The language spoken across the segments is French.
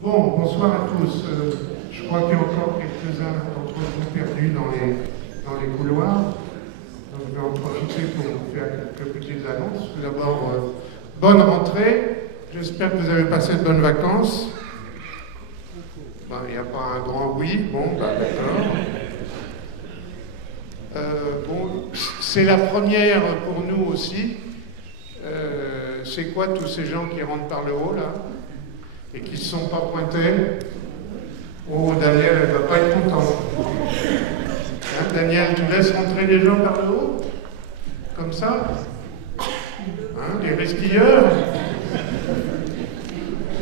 Bon, bonsoir à tous. Je crois qu'il y a encore quelques-uns d'entre vous perdus dans les couloirs. Donc, je vais en profiter pour vous faire quelques petites annonces. Tout d'abord, bonne rentrée. J'espère que vous avez passé de bonnes vacances. Il n'y a pas un grand oui. Bon, d'accord. C'est la première pour nous aussi. C'est quoi tous ces gens qui rentrent par le haut, là, et qui ne se sont pas pointés? Oh, Daniel, elle ne va pas être contente. Hein, Daniel, tu laisses rentrer les gens par le haut? Comme ça? Hein, les resquilleurs?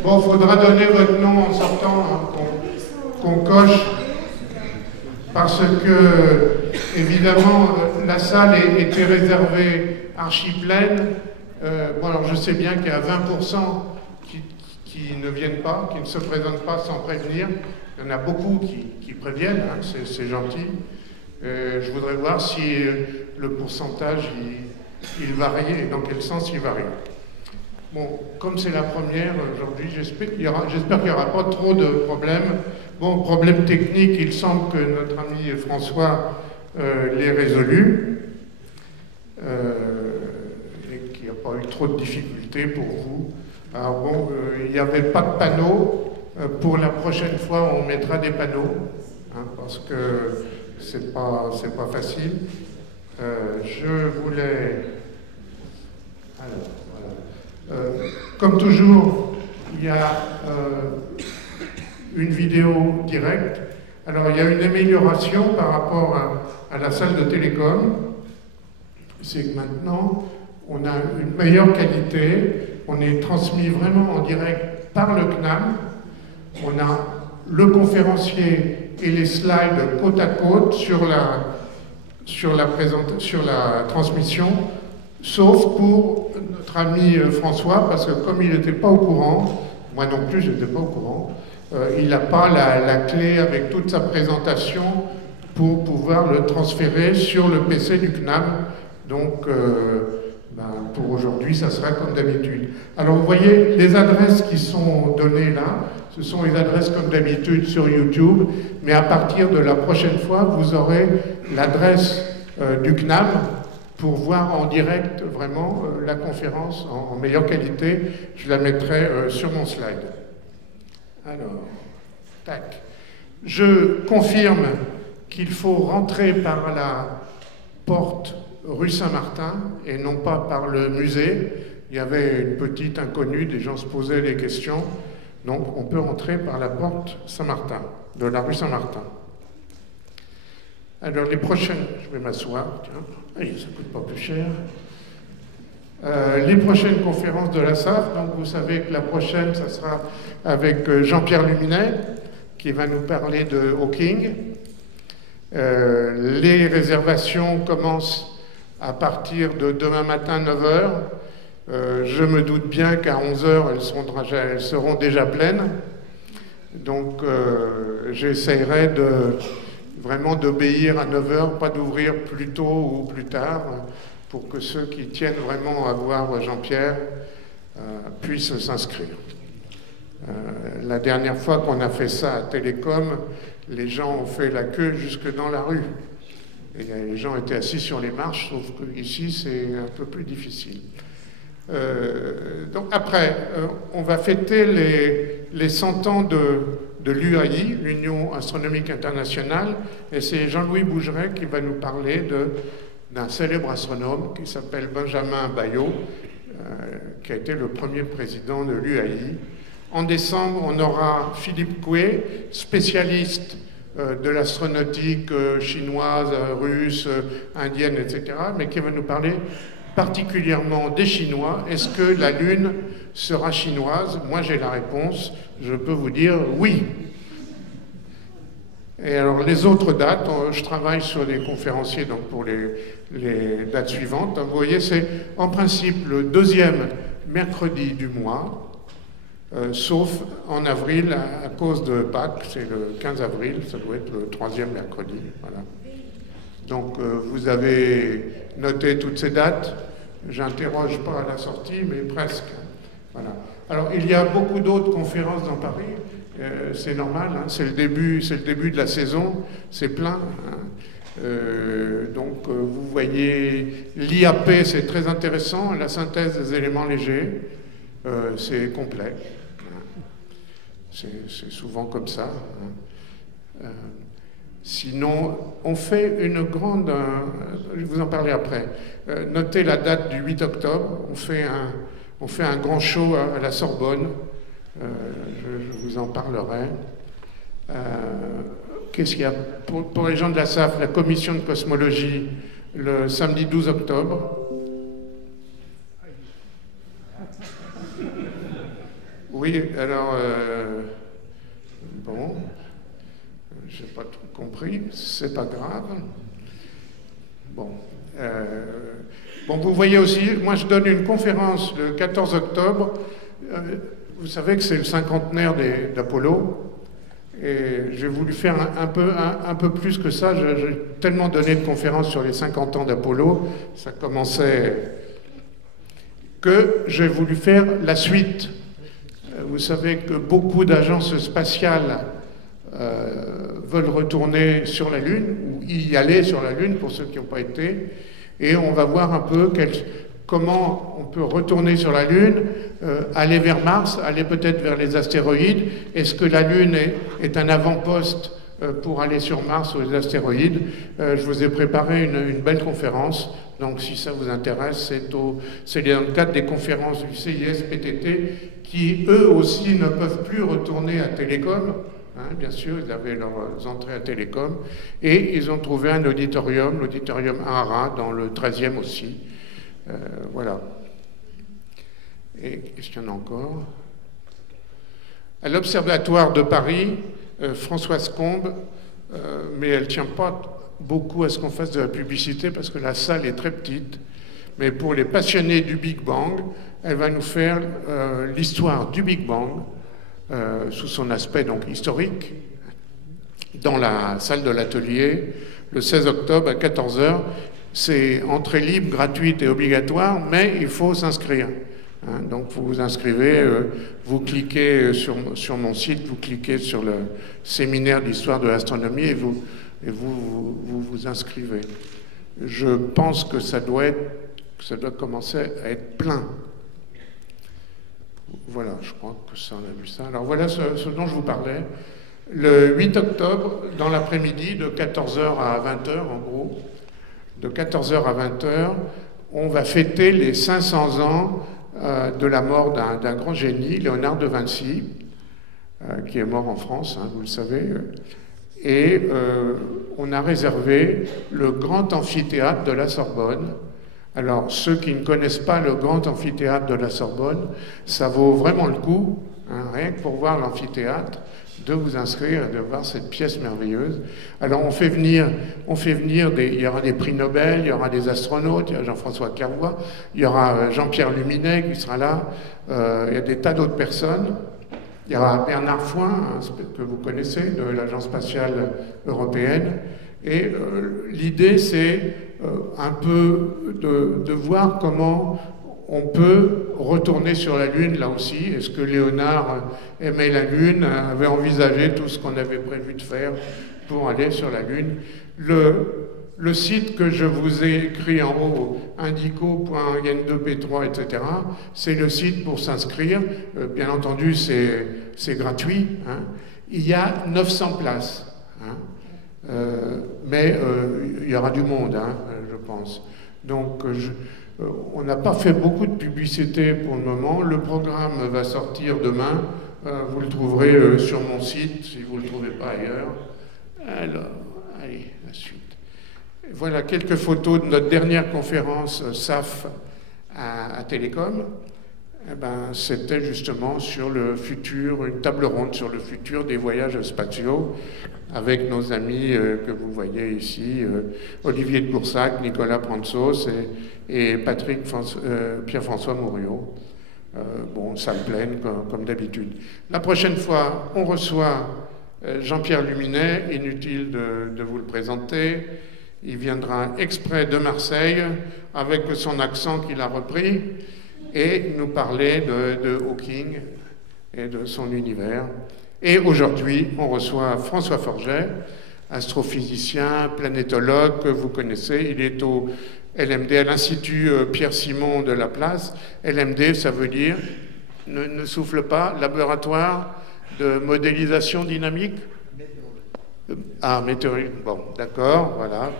Bon, il faudra donner votre nom en sortant, hein, qu'on coche, parce que, évidemment, la salle était réservée archi pleine. Bon, alors je sais bien qu'il y a 20% qui ne viennent pas, qui ne se présentent pas sans prévenir. Il y en a beaucoup qui préviennent, hein, c'est gentil. Je voudrais voir si le pourcentage, il varie, et dans quel sens il varie. Bon, comme c'est la première aujourd'hui, j'espère qu'il n'y aura pas trop de problèmes. Bon, problème technique, il semble que notre ami François l'ait résolu. Et qu'il n'y a pas eu trop de difficultés pour vous. Alors bon, il n'y avait pas de panneau. Pour la prochaine fois, on mettra des panneaux, hein, parce que c'est pas facile. Je voulais... Alors, voilà. Comme toujours, il y a une vidéo directe. Alors, il y a une amélioration par rapport à la salle de télécom. C'est que maintenant, on a une meilleure qualité, on est transmis vraiment en direct par le CNAM, on a le conférencier et les slides côte à côte sur la transmission, sauf pour notre ami François, parce que comme il n'était pas au courant, moi non plus je n'étais pas au courant, il n'a pas la clé avec toute sa présentation pour pouvoir le transférer sur le PC du CNAM. Donc, pour aujourd'hui, ça sera comme d'habitude. Alors, vous voyez, les adresses qui sont données là, ce sont les adresses comme d'habitude sur YouTube, mais à partir de la prochaine fois, vous aurez l'adresse du CNAM pour voir en direct vraiment la conférence en meilleure qualité. Je la mettrai sur mon slide. Alors, tac. Je confirme qu'il faut rentrer par la porte rue Saint-Martin et non pas par le musée. Il y avait une petite inconnue, des gens se posaient des questions. Donc on peut rentrer par la porte Saint-Martin, de la rue Saint-Martin. Alors les prochaines, je vais m'asseoir, tiens, allez, ça ne coûte pas plus cher. Les prochaines conférences de la SAF, donc vous savez que la prochaine, ça sera avec Jean-Pierre Luminet, qui va nous parler de Hawking. Les réservations commencent à partir de demain matin 9h. Je me doute bien qu'à 11h, elles seront déjà pleines. Donc, j'essaierai vraiment d'obéir à 9h, pas d'ouvrir plus tôt ou plus tard, pour que ceux qui tiennent vraiment à voir Jean-Pierre puissent s'inscrire. La dernière fois qu'on a fait ça à Télécom, les gens ont fait la queue jusque dans la rue. Et les gens étaient assis sur les marches, sauf qu'ici, c'est un peu plus difficile. Donc après, on va fêter les 100 ans de l'UAI, l'Union Astronomique Internationale, et c'est Jean-Louis Bougeret qui va nous parler d'un célèbre astronome qui s'appelle Benjamin Bayot, qui a été le premier président de l'UAI. En décembre, on aura Philippe Coué, spécialiste de l'astronautique chinoise, russe, indienne, etc., mais qui va nous parler particulièrement des Chinois. Est-ce que la Lune sera chinoise? Moi, j'ai la réponse. Je peux vous dire oui. Et alors, les autres dates, je travaille sur des conférenciers donc pour les dates suivantes. Vous voyez, c'est en principe le deuxième mercredi du mois, sauf en avril à cause de Pâques, c'est le 15 avril, ça doit être le troisième mercredi. Voilà. Donc vous avez noté toutes ces dates, j'interroge pas à la sortie, mais presque. Voilà. Alors il y a beaucoup d'autres conférences dans Paris, C'est normal, hein, c'est le début de la saison, c'est plein. Hein. Donc vous voyez, l'IAP c'est très intéressant, la synthèse des éléments légers, c'est complet. C'est souvent comme ça. Hein. Sinon, on fait une grande... je vais vous en parler après. Notez la date du 8 octobre, on fait un grand show à la Sorbonne. Je vous en parlerai. Qu'est-ce qu'il y a pour les gens de la SAF, la commission de cosmologie, le samedi 12 octobre. Oui, alors... bon... Je n'ai pas tout compris, c'est pas grave. Bon. Bon, vous voyez aussi, moi je donne une conférence le 14 octobre. Vous savez que c'est le cinquantenaire d'Apollo. Et j'ai voulu faire un peu plus que ça. J'ai tellement donné de conférences sur les 50 ans d'Apollo, ça commençait, que j'ai voulu faire la suite. Vous savez que beaucoup d'agences spatiales veulent retourner sur la Lune, ou y aller sur la Lune pour ceux qui n'ont pas été, et on va voir un peu comment on peut retourner sur la Lune, aller vers Mars, aller peut-être vers les astéroïdes. Est-ce que la Lune est un avant-poste pour aller sur Mars ou les astéroïdes? Je vous ai préparé une belle conférence, donc si ça vous intéresse, c'est dans le cadre des conférences du CIS-PTT, qui eux aussi ne peuvent plus retourner à Télécom. Hein, bien sûr, ils avaient leurs entrées à Télécom, et ils ont trouvé un auditorium, l'auditorium Ahara, dans le 13e aussi. Voilà. Et qu'est-ce qu'il y en a encore? À l'Observatoire de Paris, Françoise Combe, mais elle ne tient pas beaucoup à ce qu'on fasse de la publicité parce que la salle est très petite, mais pour les passionnés du Big Bang, elle va nous faire l'histoire du Big Bang, sous son aspect donc historique, dans la salle de l'atelier, le 16 octobre à 14 h. C'est entrée libre, gratuite et obligatoire, mais il faut s'inscrire. Hein, donc vous vous inscrivez, vous cliquez sur mon site, vous cliquez sur le séminaire d'histoire de l'astronomie et vous inscrivez. Je pense que ça doit commencer à être plein. Voilà, je crois que ça, on a vu ça. Alors voilà ce dont je vous parlais. Le 8 octobre, dans l'après-midi, de 14 h à 20 h en gros, de 14 h à 20 h, on va fêter les 500 ans de la mort d'un grand génie, Léonard de Vinci, qui est mort en France, hein, vous le savez. Et on a réservé le grand amphithéâtre de la Sorbonne. Alors, ceux qui ne connaissent pas le grand amphithéâtre de la Sorbonne, ça vaut vraiment le coup, hein, rien que pour voir l'amphithéâtre, de vous inscrire et de voir cette pièce merveilleuse. Alors, on fait venir il y aura des prix Nobel, il y aura des astronautes, il y a Jean-François Clervoix, il y aura Jean-Pierre Luminet qui sera là, il y a des tas d'autres personnes. Il y aura Bernard Foin, que vous connaissez, de l'Agence spatiale européenne. Et l'idée, c'est un peu de voir comment on peut retourner sur la Lune, là aussi. Est-ce que Léonard aimait la Lune, avait envisagé tout ce qu'on avait prévu de faire pour aller sur la Lune? Le site que je vous ai écrit en haut, indico.yen2p3, etc., c'est le site pour s'inscrire. Bien entendu, c'est gratuit. Hein. Il y a 900 places. Hein. Mais il y aura du monde, hein, je pense. Donc, on n'a pas fait beaucoup de publicité pour le moment. Le programme va sortir demain. Vous le trouverez sur mon site, si vous ne le trouvez pas ailleurs. Alors, allez, la suite. Voilà quelques photos de notre dernière conférence SAF à Télécom. Eh ben, c'était justement sur le futur, une table ronde sur le futur des voyages spatiaux, avec nos amis que vous voyez ici, Olivier de Boursac, Nicolas Prantzos et Pierre-François Mouriot. Bon, salle pleine, comme d'habitude. La prochaine fois, on reçoit Jean-Pierre Luminet, inutile de vous le présenter. Il viendra exprès de Marseille, avec son accent qu'il a repris, et nous parler de Hawking et de son univers. Et aujourd'hui, on reçoit François Forget, astrophysicien, planétologue que vous connaissez. Il est au LMD, à l'Institut Pierre-Simon de Laplace. LMD, ça veut dire, ne souffle pas, laboratoire de modélisation dynamique. Ah, météorologie. Bon, d'accord, voilà.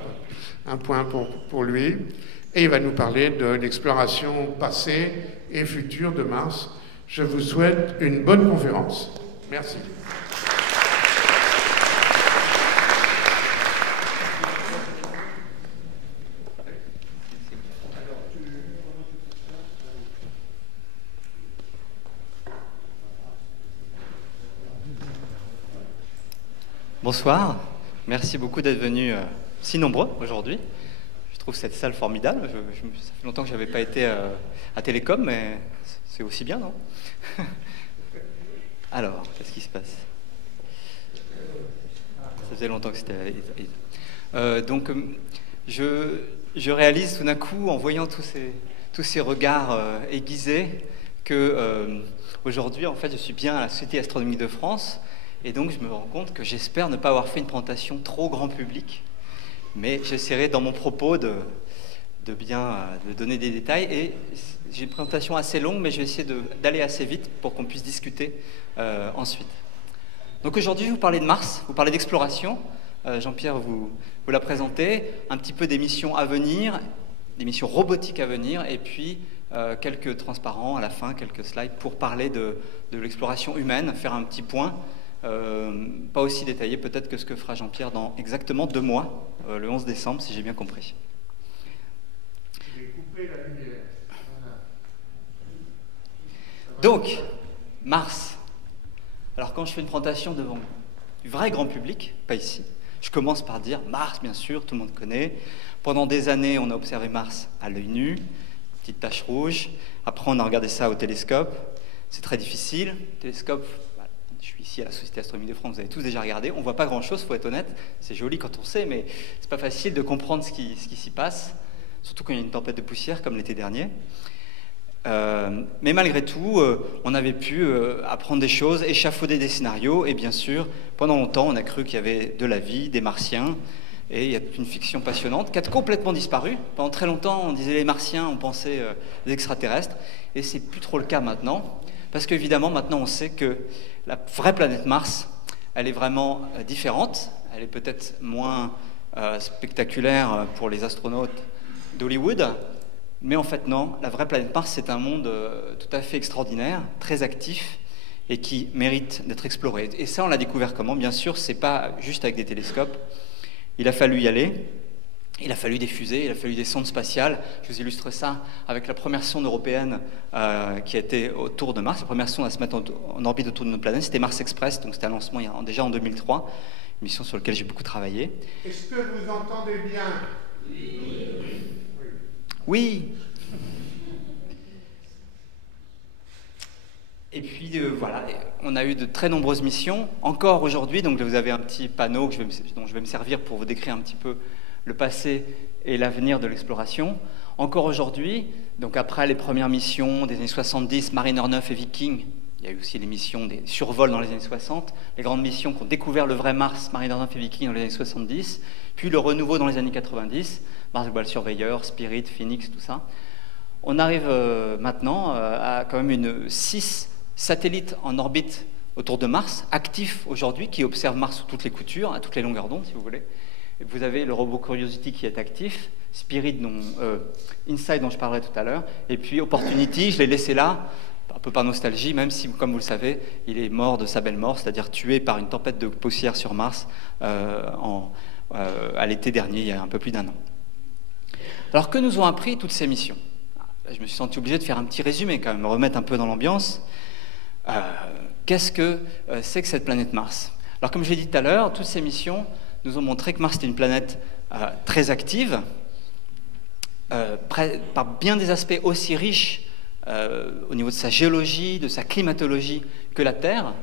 Un point pour lui. Et il va nous parler de l'exploration passée et future de Mars. Je vous souhaite une bonne conférence. Merci. Bonsoir, merci beaucoup d'être venus si nombreux aujourd'hui. Je trouve cette salle formidable. Ça fait longtemps que je n'avais pas été à Télécom, mais c'est aussi bien, non? Alors, qu'est-ce qui se passe? Ça faisait longtemps que c'était... donc, je réalise tout d'un coup, en voyant tous ces regards aiguisés, que aujourd'hui, en fait, je suis bien à la Société astronomique de France. Et donc, je me rends compte que j'espère ne pas avoir fait une présentation trop grand public, mais j'essaierai dans mon propos de donner des détails. Et j'ai une présentation assez longue, mais je vais essayer d'aller assez vite pour qu'on puisse discuter ensuite. Donc aujourd'hui, je vais vous parler de Mars, vous parler d'exploration. Jean-Pierre vous l'a présenté, un petit peu des missions à venir, des missions robotiques à venir, et puis quelques transparents à la fin, quelques slides pour parler de l'exploration humaine, faire un petit point. Pas aussi détaillé peut-être que ce que fera Jean-Pierre dans exactement 2 mois, le 11 décembre, si j'ai bien compris. Je vais couper la lumière. Voilà. Donc, Mars. Alors quand je fais une présentation devant du vrai grand public, pas ici, je commence par dire Mars, bien sûr, tout le monde connaît. Pendant des années, on a observé Mars à l'œil nu, petite tache rouge. Après, on a regardé ça au télescope. C'est très difficile. Le télescope... Je suis ici à la Société astronomique de France, vous avez tous déjà regardé. On ne voit pas grand-chose, il faut être honnête. C'est joli quand on sait, mais c'est pas facile de comprendre ce qui s'y passe, surtout quand il y a une tempête de poussière comme l'été dernier. Mais malgré tout, on avait pu apprendre des choses, échafauder des scénarios, et bien sûr, pendant longtemps, on a cru qu'il y avait de la vie, des martiens, et il y a une fiction passionnante qui a complètement disparu. Pendant très longtemps, on disait les martiens, on pensait les extraterrestres, et c'est plus trop le cas maintenant, parce qu'évidemment, maintenant, on sait que la vraie planète Mars, elle est vraiment différente. Elle est peut-être moins spectaculaire pour les astronautes d'Hollywood. Mais en fait, non. La vraie planète Mars, c'est un monde tout à fait extraordinaire, très actif et qui mérite d'être exploré. Et ça, on l'a découvert comment? Bien sûr, c'est pas juste avec des télescopes. Il a fallu y aller. Il a fallu des fusées, il a fallu des sondes spatiales. Je vous illustre ça avec la première sonde européenne qui a été autour de Mars. La première sonde à se mettre en orbite autour de notre planète, c'était Mars Express, donc c'était un lancement déjà en 2003, une mission sur laquelle j'ai beaucoup travaillé. Est-ce que vous entendez bien? Oui. Et puis voilà, on a eu de très nombreuses missions, encore aujourd'hui, donc vous avez un petit panneau dont je vais me servir pour vous décrire un petit peu le passé et l'avenir de l'exploration. Encore aujourd'hui, donc après les premières missions des années 70, Mariner 9 et Viking, il y a eu aussi les missions des survols dans les années 60, les grandes missions qui ont découvert le vrai Mars, Mariner 9 et Viking dans les années 70, puis le renouveau dans les années 90, Mars Global Surveyor, Spirit, Phoenix, tout ça. On arrive maintenant à quand même 6 satellites en orbite autour de Mars, actifs aujourd'hui, qui observent Mars sous toutes les coutures, à toutes les longueurs d'onde, si vous voulez. Vous avez le robot Curiosity qui est actif, Spirit, Insight dont je parlerai tout à l'heure, et puis Opportunity, je l'ai laissé là, un peu par nostalgie, même si, comme vous le savez, il est mort de sa belle mort, c'est-à-dire tué par une tempête de poussière sur Mars à l'été dernier, il y a un peu plus d'1 an. Alors, que nous ont appris toutes ces missions? Je me suis senti obligé de faire un petit résumé, quand même, me remettre un peu dans l'ambiance. Qu'est-ce que c'est que cette planète Mars? Alors, comme je l'ai dit tout à l'heure, toutes ces missions nous ont montré que Mars était une planète très active, par bien des aspects aussi riches au niveau de sa géologie, de sa climatologie que la Terre.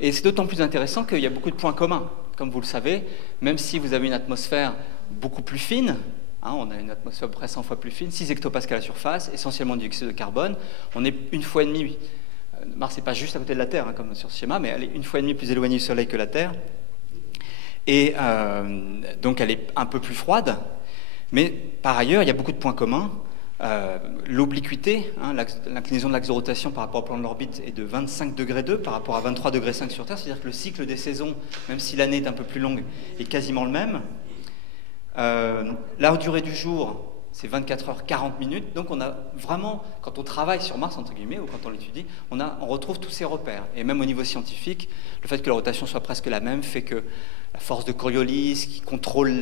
Et c'est d'autant plus intéressant qu'il y a beaucoup de points communs. Comme vous le savez, même si vous avez une atmosphère beaucoup plus fine, on a une atmosphère près 100 fois plus fine, 6 hectopascales à la surface, essentiellement du dioxyde de carbone, on est 1,5 fois Mars n'est pas juste à côté de la Terre, hein, comme sur ce schéma, mais elle est 1,5 fois plus éloignée du Soleil que la Terre. Et donc elle est un peu plus froide. Mais par ailleurs, il y a beaucoup de points communs. L'obliquité, hein, l'inclinaison de l'axe de rotation par rapport au plan de l'orbite est de 25 degrés 2 par rapport à 23 degrés 5 sur Terre, c'est-à-dire que le cycle des saisons, même si l'année est un peu plus longue, est quasiment le même. La durée du jour, c'est 24 heures 40 minutes, donc on a vraiment, quand on travaille sur Mars, entre guillemets, ou quand on l'étudie, on retrouve tous ces repères. Et même au niveau scientifique, le fait que la rotation soit presque la même fait que la force de Coriolis qui contrôle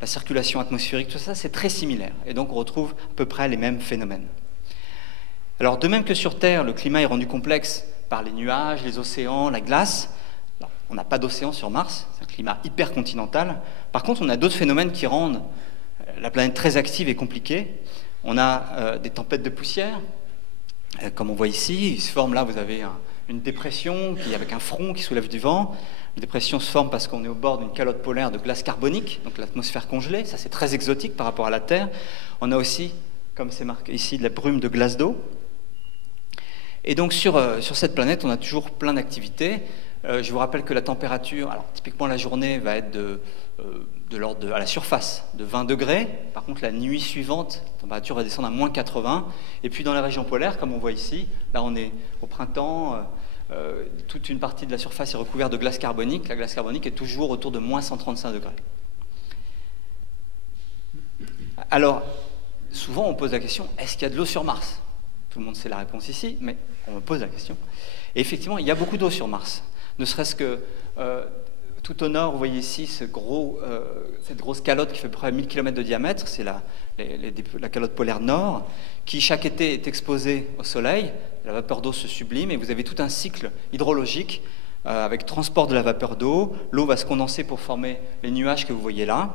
la circulation atmosphérique, tout ça, c'est très similaire. Et donc on retrouve à peu près les mêmes phénomènes. Alors de même que sur Terre, le climat est rendu complexe par les nuages, les océans, la glace. Alors, on n'a pas d'océan sur Mars, c'est un climat hypercontinental. Par contre, on a d'autres phénomènes qui rendent la planète très active et compliquée. On a des tempêtes de poussière, comme on voit ici. Il se forme là, vous avez une dépression avec un front qui soulève du vent. La dépression se forme parce qu'on est au bord d'une calotte polaire de glace carbonique, donc l'atmosphère congelée. Ça, c'est très exotique par rapport à la Terre. On a aussi, comme c'est marqué ici, de la brume de glace d'eau. Et donc sur cette planète, on a toujours plein d'activités. Je vous rappelle que la température, alors typiquement la journée va être de l'ordre à la surface de 20 degrés. Par contre, la nuit suivante, la température va descendre à moins 80. Et puis dans les régions polaires, comme on voit ici, là on est au printemps, toute une partie de la surface est recouverte de glace carbonique. La glace carbonique est toujours autour de moins 135 degrés. Alors, souvent on pose la question, est-ce qu'il y a de l'eau sur Mars? Tout le monde sait la réponse ici, mais on me pose la question. Et effectivement, il y a beaucoup d'eau sur Mars. Ne serait-ce que tout au nord, vous voyez ici cette grosse calotte qui fait à peu près 1000 km de diamètre, c'est la calotte polaire nord, qui chaque été est exposée au soleil. La vapeur d'eau se sublime et vous avez tout un cycle hydrologique avec transport de la vapeur d'eau. L'eau va se condenser pour former les nuages que vous voyez là.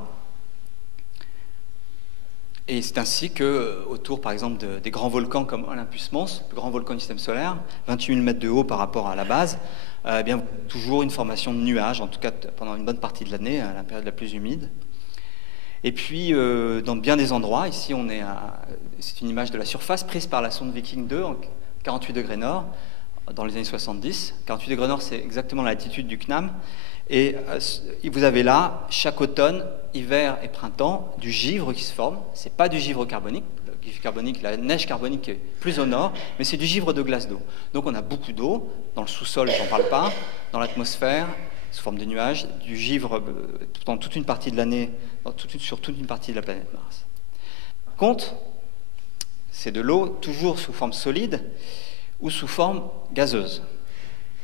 Et c'est ainsi que, autour, par exemple, des grands volcans comme Olympus Mons, le grand volcan du système solaire, 28 000 mètres de haut par rapport à la base, eh bien, toujours une formation de nuages, en tout cas pendant une bonne partie de l'année, à la période la plus humide. Et puis, dans bien des endroits, ici, c'est une image de la surface prise par la sonde Viking 2 en 48 degrés nord, dans les années 70. 48 degrés nord, c'est exactement la latitude du CNAM. Et vous avez là, chaque automne, hiver et printemps, du givre qui se forme. Ce n'est pas du givre carbonique. Le givre carbonique, la neige carbonique est plus au nord, mais c'est du givre de glace d'eau. Donc on a beaucoup d'eau, dans le sous-sol, je n'en parle pas, dans l'atmosphère, sous forme de nuages, du givre dans toute une partie de l'année, sur toute une partie de la planète Mars. Par contre, c'est de l'eau toujours sous forme solide ou sous forme gazeuse.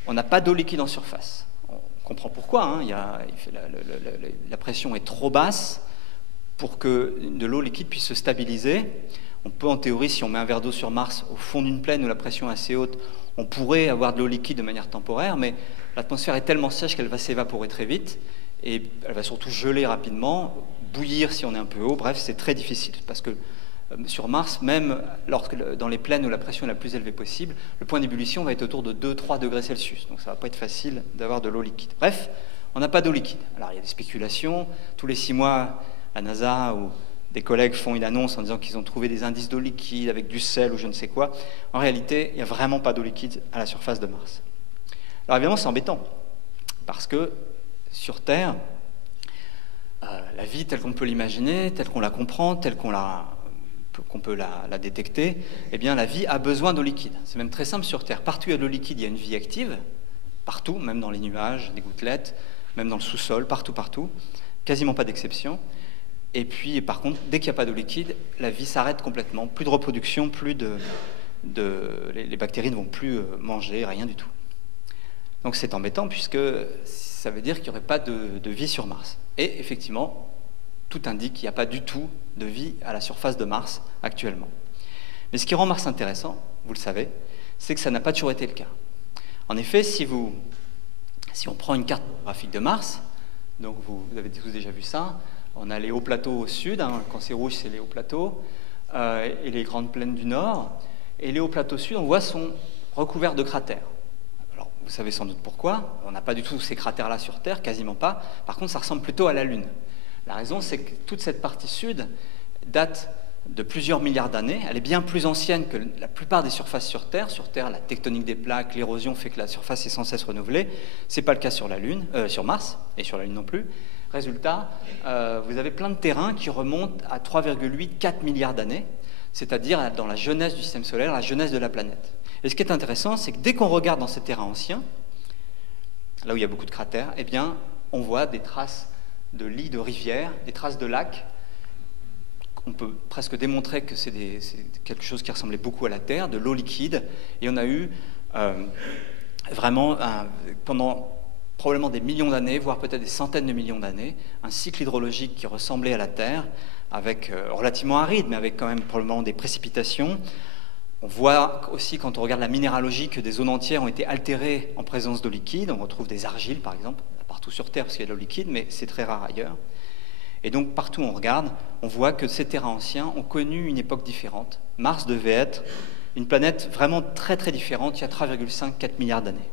On n'a pas d'eau liquide en surface. On comprend pourquoi, hein. La pression est trop basse pour que de l'eau liquide puisse se stabiliser. On peut, en théorie, si on met un verre d'eau sur Mars au fond d'une plaine où la pression est assez haute, on pourrait avoir de l'eau liquide de manière temporaire, mais l'atmosphère est tellement sèche qu'elle va s'évaporer très vite et elle va surtout geler rapidement, bouillir si on est un peu haut. Bref, c'est très difficile parce que sur Mars, même dans les plaines où la pression est la plus élevée possible, le point d'ébullition va être autour de 2-3 degrés Celsius. Donc ça ne va pas être facile d'avoir de l'eau liquide. Bref, on n'a pas d'eau liquide. Alors il y a des spéculations. Tous les 6 mois, la NASA ou des collègues font une annonce en disant qu'ils ont trouvé des indices d'eau liquide avec du sel ou je ne sais quoi. En réalité, il n'y a vraiment pas d'eau liquide à la surface de Mars. Alors évidemment, c'est embêtant. Parce que sur Terre, la vie telle qu'on peut l'imaginer, telle qu'on la comprend, telle qu'on peut la détecter, eh bien la vie a besoin d'eau liquide. C'est même très simple sur Terre. Partout où il y a de l'eau liquide, il y a une vie active. Partout, même dans les nuages, les gouttelettes, même dans le sous-sol, partout. Quasiment pas d'exception. Et puis, par contre, dès qu'il n'y a pas d'eau liquide, la vie s'arrête complètement. Plus de reproduction, les bactéries ne vont plus manger, rien du tout. Donc c'est embêtant puisque ça veut dire qu'il n'y aurait pas de vie sur Mars. Et effectivement, tout indique qu'il n'y a pas du tout de vie à la surface de Mars actuellement. Mais ce qui rend Mars intéressant, vous le savez, c'est que ça n'a pas toujours été le cas. En effet, si on prend une carte graphique de Mars, donc vous avez tous déjà vu ça, on a les hauts plateaux au sud, hein, quand c'est rouge c'est les hauts plateaux, et les grandes plaines du nord, et les hauts plateaux sud, on voit, sont recouverts de cratères. Alors, vous savez sans doute pourquoi, on n'a pas du tout ces cratères-là sur Terre, quasiment pas, par contre ça ressemble plutôt à la Lune. La raison, c'est que toute cette partie sud date de plusieurs milliards d'années. Elle est bien plus ancienne que la plupart des surfaces sur Terre. Sur Terre, la tectonique des plaques, l'érosion fait que la surface est sans cesse renouvelée. Ce n'est pas le cas sur sur Mars, et sur la Lune non plus. Résultat, vous avez plein de terrains qui remontent à 3,8-4 milliards d'années, c'est-à-dire dans la jeunesse du système solaire, la jeunesse de la planète. Et ce qui est intéressant, c'est que dès qu'on regarde dans ces terrains anciens, là où il y a beaucoup de cratères, eh bien, on voit des traces de lits de rivières, des traces de lacs. On peut presque démontrer que c'est quelque chose qui ressemblait beaucoup à la Terre, de l'eau liquide. Et on a eu vraiment, pendant probablement des millions d'années, voire peut-être des centaines de millions d'années, un cycle hydrologique qui ressemblait à la Terre, avec relativement aride, mais avec quand même probablement des précipitations. On voit aussi, quand on regarde la minéralogie, que des zones entières ont été altérées en présence d'eau liquide. On retrouve des argiles, par exemple, partout sur Terre, parce qu'il y a de l'eau liquide, mais c'est très rare ailleurs. Et donc, partout où on regarde, on voit que ces terrains anciens ont connu une époque différente. Mars devait être une planète vraiment très, très différente, il y a 3,5-4 milliards d'années.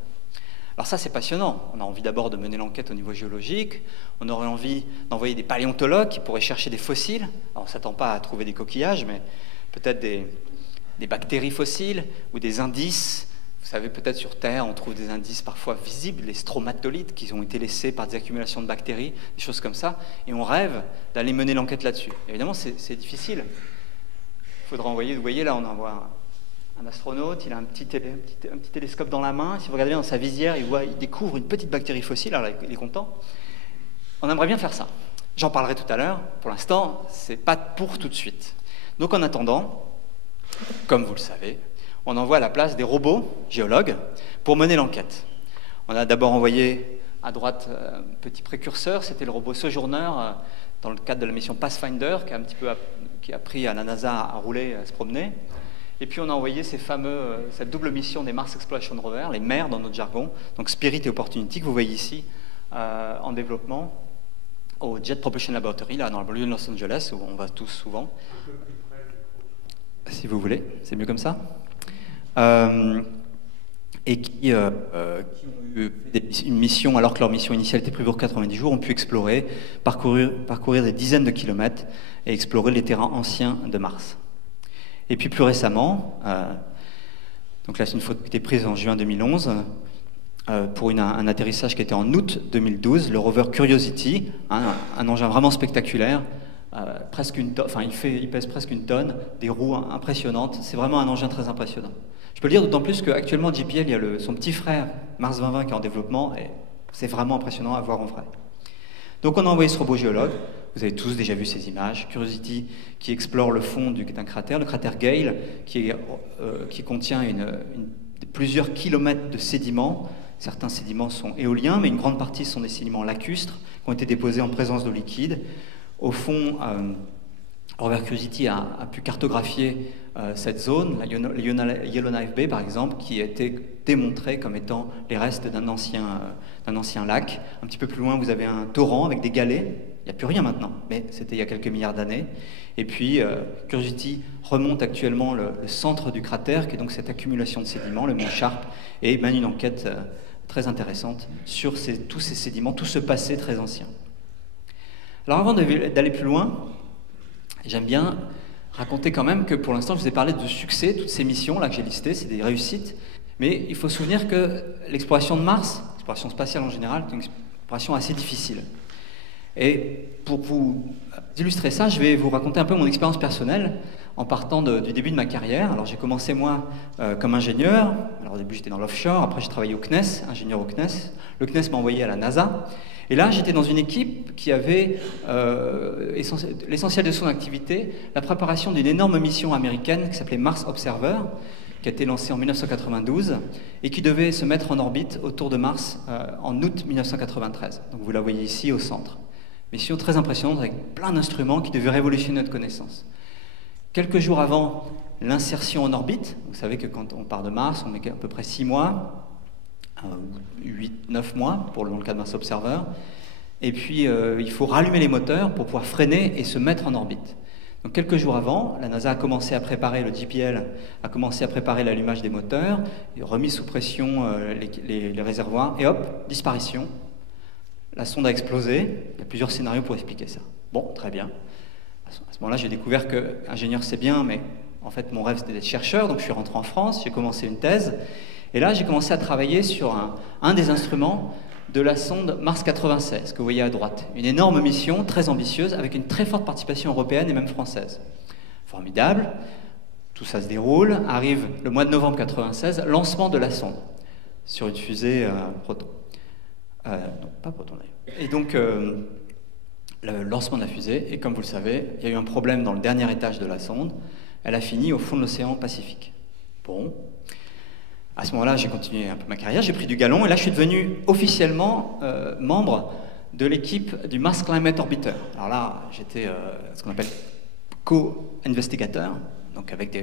Alors ça, c'est passionnant. On a envie d'abord de mener l'enquête au niveau géologique. On aurait envie d'envoyer des paléontologues qui pourraient chercher des fossiles. Alors, on ne s'attend pas à trouver des coquillages, mais peut-être des bactéries fossiles ou des indices. Vous savez, peut-être sur Terre, on trouve des indices parfois visibles, les stromatolites qui ont été laissés par des accumulations de bactéries, des choses comme ça, et on rêve d'aller mener l'enquête là-dessus. Évidemment, c'est difficile. Il faudra envoyer, vous voyez là, on envoie un astronaute, il a un petit télescope dans la main, si vous regardez bien dans sa visière, il découvre une petite bactérie fossile, alors il est content. On aimerait bien faire ça. J'en parlerai tout à l'heure. Pour l'instant, c'est pas pour tout de suite. Donc en attendant, comme vous le savez, on envoie à la place des robots géologues pour mener l'enquête. On a d'abord envoyé à droite un petit précurseur, c'était le robot Sojourner, dans le cadre de la mission Pathfinder, qui a appris à la NASA à rouler, à se promener. Et puis on a envoyé cette double mission des Mars Exploration Rover, les MER dans notre jargon, donc Spirit et Opportunity, que vous voyez ici, en développement au Jet Propulsion Laboratory, là dans la banlieue de Los Angeles, où on va tous souvent. Si vous voulez, c'est mieux comme ça. Et qui ont eu une mission, alors que leur mission initiale était prévue pour 90 jours, ont pu explorer, parcourir des dizaines de kilomètres et explorer les terrains anciens de Mars. Et puis plus récemment, donc là c'est une photo qui était prise en juin 2011, pour un atterrissage qui était en août 2012, le rover Curiosity, un engin vraiment spectaculaire, presque il pèse presque une tonne, des roues impressionnantes, c'est vraiment un engin très impressionnant. Je peux le dire d'autant plus qu'actuellement JPL, il y a son petit frère Mars 2020 qui est en développement, et c'est vraiment impressionnant à voir en vrai. Donc on a envoyé ce robot géologue, vous avez tous déjà vu ces images, Curiosity qui explore le fond d'un cratère, le cratère Gale, qui contient plusieurs kilomètres de sédiments. Certains sédiments sont éoliens, mais une grande partie sont des sédiments lacustres qui ont été déposés en présence d'eau liquide. Au fond, rover Curiosity a pu cartographier cette zone, la Yellowknife Bay par exemple, qui a été démontrée comme étant les restes d'un ancien lac. Un petit peu plus loin, vous avez un torrent avec des galets. Il n'y a plus rien maintenant, mais c'était il y a quelques milliards d'années. Et puis, Curiosity remonte actuellement le centre du cratère, qui est donc cette accumulation de sédiments, le mont Sharp, et mène une enquête très intéressante sur tous ces sédiments, tout ce passé très ancien. Alors avant d'aller plus loin, j'aime bien raconter quand même que pour l'instant, je vous ai parlé de succès, toutes ces missions là que j'ai listées, c'est des réussites, mais il faut se souvenir que l'exploration de Mars, l'exploration spatiale en général, est une exploration assez difficile. Et pour vous illustrer ça, je vais vous raconter un peu mon expérience personnelle en partant du début de ma carrière. Alors j'ai commencé moi comme ingénieur. Alors au début j'étais dans l'offshore, après j'ai travaillé au CNES, ingénieur au CNES. Le CNES m'a envoyé à la NASA. Et là j'étais dans une équipe qui avait l'essentiel de son activité, la préparation d'une énorme mission américaine qui s'appelait Mars Observer, qui a été lancée en 1992 et qui devait se mettre en orbite autour de Mars en août 1993. Donc vous la voyez ici au centre. Mission très impressionnante avec plein d'instruments qui devaient révolutionner notre connaissance. Quelques jours avant l'insertion en orbite, vous savez que quand on part de Mars, on met à peu près 6 mois, 8-9 mois dans le cas de Mars Observer, et puis il faut rallumer les moteurs pour pouvoir freiner et se mettre en orbite. Donc quelques jours avant, la NASA a commencé à préparer, le JPL a commencé à préparer l'allumage des moteurs, remis sous pression les réservoirs, et hop, disparition. La sonde a explosé, il y a plusieurs scénarios pour expliquer ça. Bon, très bien. À ce moment-là, j'ai découvert qu'ingénieur, c'est bien, mais en fait, mon rêve, c'était d'être chercheur. Donc, je suis rentré en France, j'ai commencé une thèse. Et là, j'ai commencé à travailler sur un des instruments de la sonde Mars 96, que vous voyez à droite. Une énorme mission, très ambitieuse, avec une très forte participation européenne et même française. Formidable. Tout ça se déroule. Arrive le mois de novembre 96, lancement de la sonde sur une fusée Proton. Non, pas Proton d'ailleurs. Et donc, le lancement de la fusée, et comme vous le savez, il y a eu un problème dans le dernier étage de la sonde. Elle a fini au fond de l'océan Pacifique. Bon. À ce moment-là, j'ai continué un peu ma carrière, j'ai pris du galon, et là, je suis devenu officiellement membre de l'équipe du Mars Climate Orbiter. Alors là, j'étais ce qu'on appelle co-investigateur, donc avec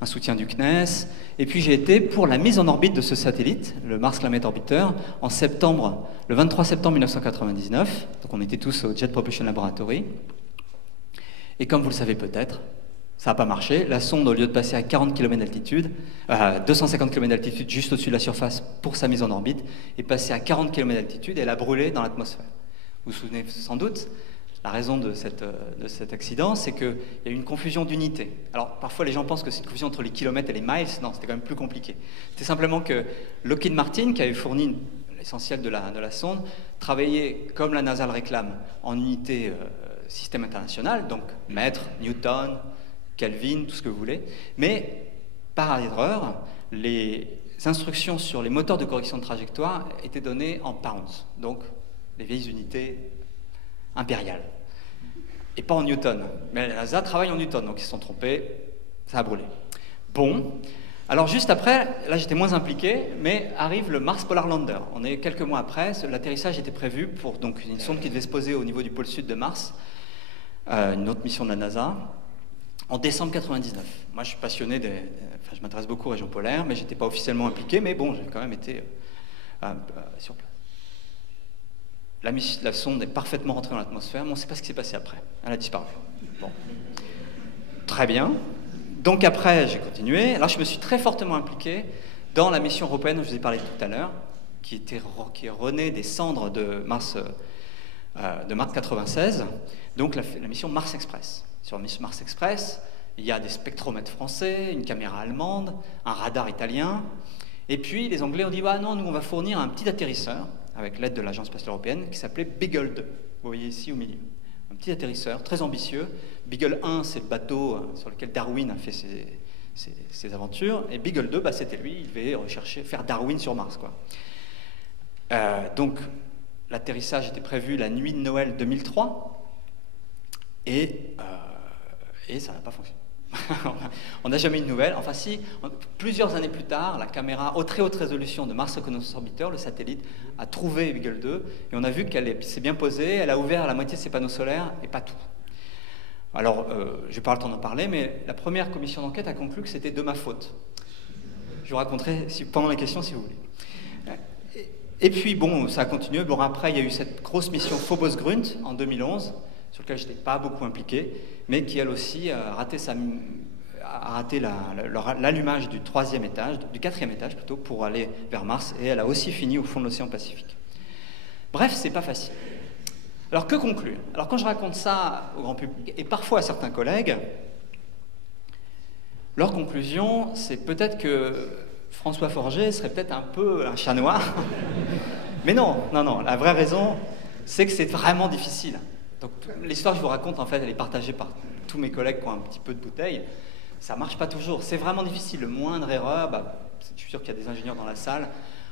un soutien du CNES, et puis j'ai été pour la mise en orbite de ce satellite, le Mars Climate Orbiter, le 23 septembre 1999, donc on était tous au Jet Propulsion Laboratory, et comme vous le savez peut-être, ça n'a pas marché. La sonde, au lieu de passer à 40 km d'altitude, 250 km d'altitude juste au-dessus de la surface pour sa mise en orbite, est passée à 40 km d'altitude et elle a brûlé dans l'atmosphère. Vous vous souvenez sans doute, la raison de cet accident, c'est qu'il y a eu une confusion d'unités. Alors, parfois, les gens pensent que c'est une confusion entre les kilomètres et les miles. Non, c'était quand même plus compliqué. C'était simplement que Lockheed Martin, qui avait fourni l'essentiel de la sonde, travaillait, comme la NASA le réclame, en unité système international, donc mètres, newton, Kelvin, tout ce que vous voulez, mais par erreur, les instructions sur les moteurs de correction de trajectoire étaient données en pounds, donc les vieilles unités impériales, et pas en newton. Mais la NASA travaille en newton, donc ils se sont trompés, ça a brûlé. Bon, alors juste après, là j'étais moins impliqué, mais arrive le Mars Polar Lander. On est quelques mois après, l'atterrissage était prévu pour donc, une sonde qui devait se poser au niveau du pôle sud de Mars, une autre mission de la NASA, en décembre 99. Moi, je suis passionné je m'intéresse beaucoup aux régions polaires, mais je n'étais pas officiellement impliqué, mais bon, j'ai quand même été sur place. La sonde est parfaitement rentrée dans l'atmosphère, mais on ne sait pas ce qui s'est passé après. Elle a disparu. Bon. Très bien. Donc après, j'ai continué. Alors, je me suis très fortement impliqué dans la mission européenne dont je vous ai parlé tout à l'heure, qui est renée des cendres de Mars 96, donc la mission Mars Express. Sur Mars Express, il y a des spectromètres français, une caméra allemande, un radar italien. Et puis, les Anglais ont dit, bah non, nous, on va fournir un petit atterrisseur, avec l'aide de l'Agence spatiale européenne, qui s'appelait Beagle 2. Vous voyez ici au milieu. Un petit atterrisseur, très ambitieux. Beagle 1, c'est le bateau sur lequel Darwin a fait ses aventures. Et Beagle 2, bah, c'était lui, il devait faire Darwin sur Mars, quoi. Donc, l'atterrissage était prévu la nuit de Noël 2003. Et ça n'a pas fonctionné. On n'a jamais eu de nouvelles. Enfin si, plusieurs années plus tard, la caméra très haute résolution de Mars Reconnaissance Orbiter, le satellite, a trouvé Beagle 2, et on a vu qu'elle s'est bien posée, elle a ouvert la moitié de ses panneaux solaires, et pas tout. Alors, je n'ai pas le temps d'en parler, mais la première commission d'enquête a conclu que c'était de ma faute. Je vous raconterai pendant les questions si vous voulez. Et puis bon, ça a continué. Bon, après, il y a eu cette grosse mission Phobos-Grunt en 2011, sur lequel je n'étais pas beaucoup impliqué, mais qui elle aussi a raté l'allumage du quatrième étage plutôt, pour aller vers Mars, et elle a aussi fini au fond de l'océan Pacifique. Bref, c'est pas facile. Alors que conclure? Alors quand je raconte ça au grand public, et parfois à certains collègues, leur conclusion, c'est peut-être que François Forget serait peut-être un peu un chat noir. Mais non, la vraie raison, c'est que c'est vraiment difficile. Donc l'histoire que je vous raconte, en fait, elle est partagée par tous mes collègues qui ont un petit peu de bouteille. Ça marche pas toujours, c'est vraiment difficile. Le moindre erreur, je suis sûr qu'il y a des ingénieurs dans la salle,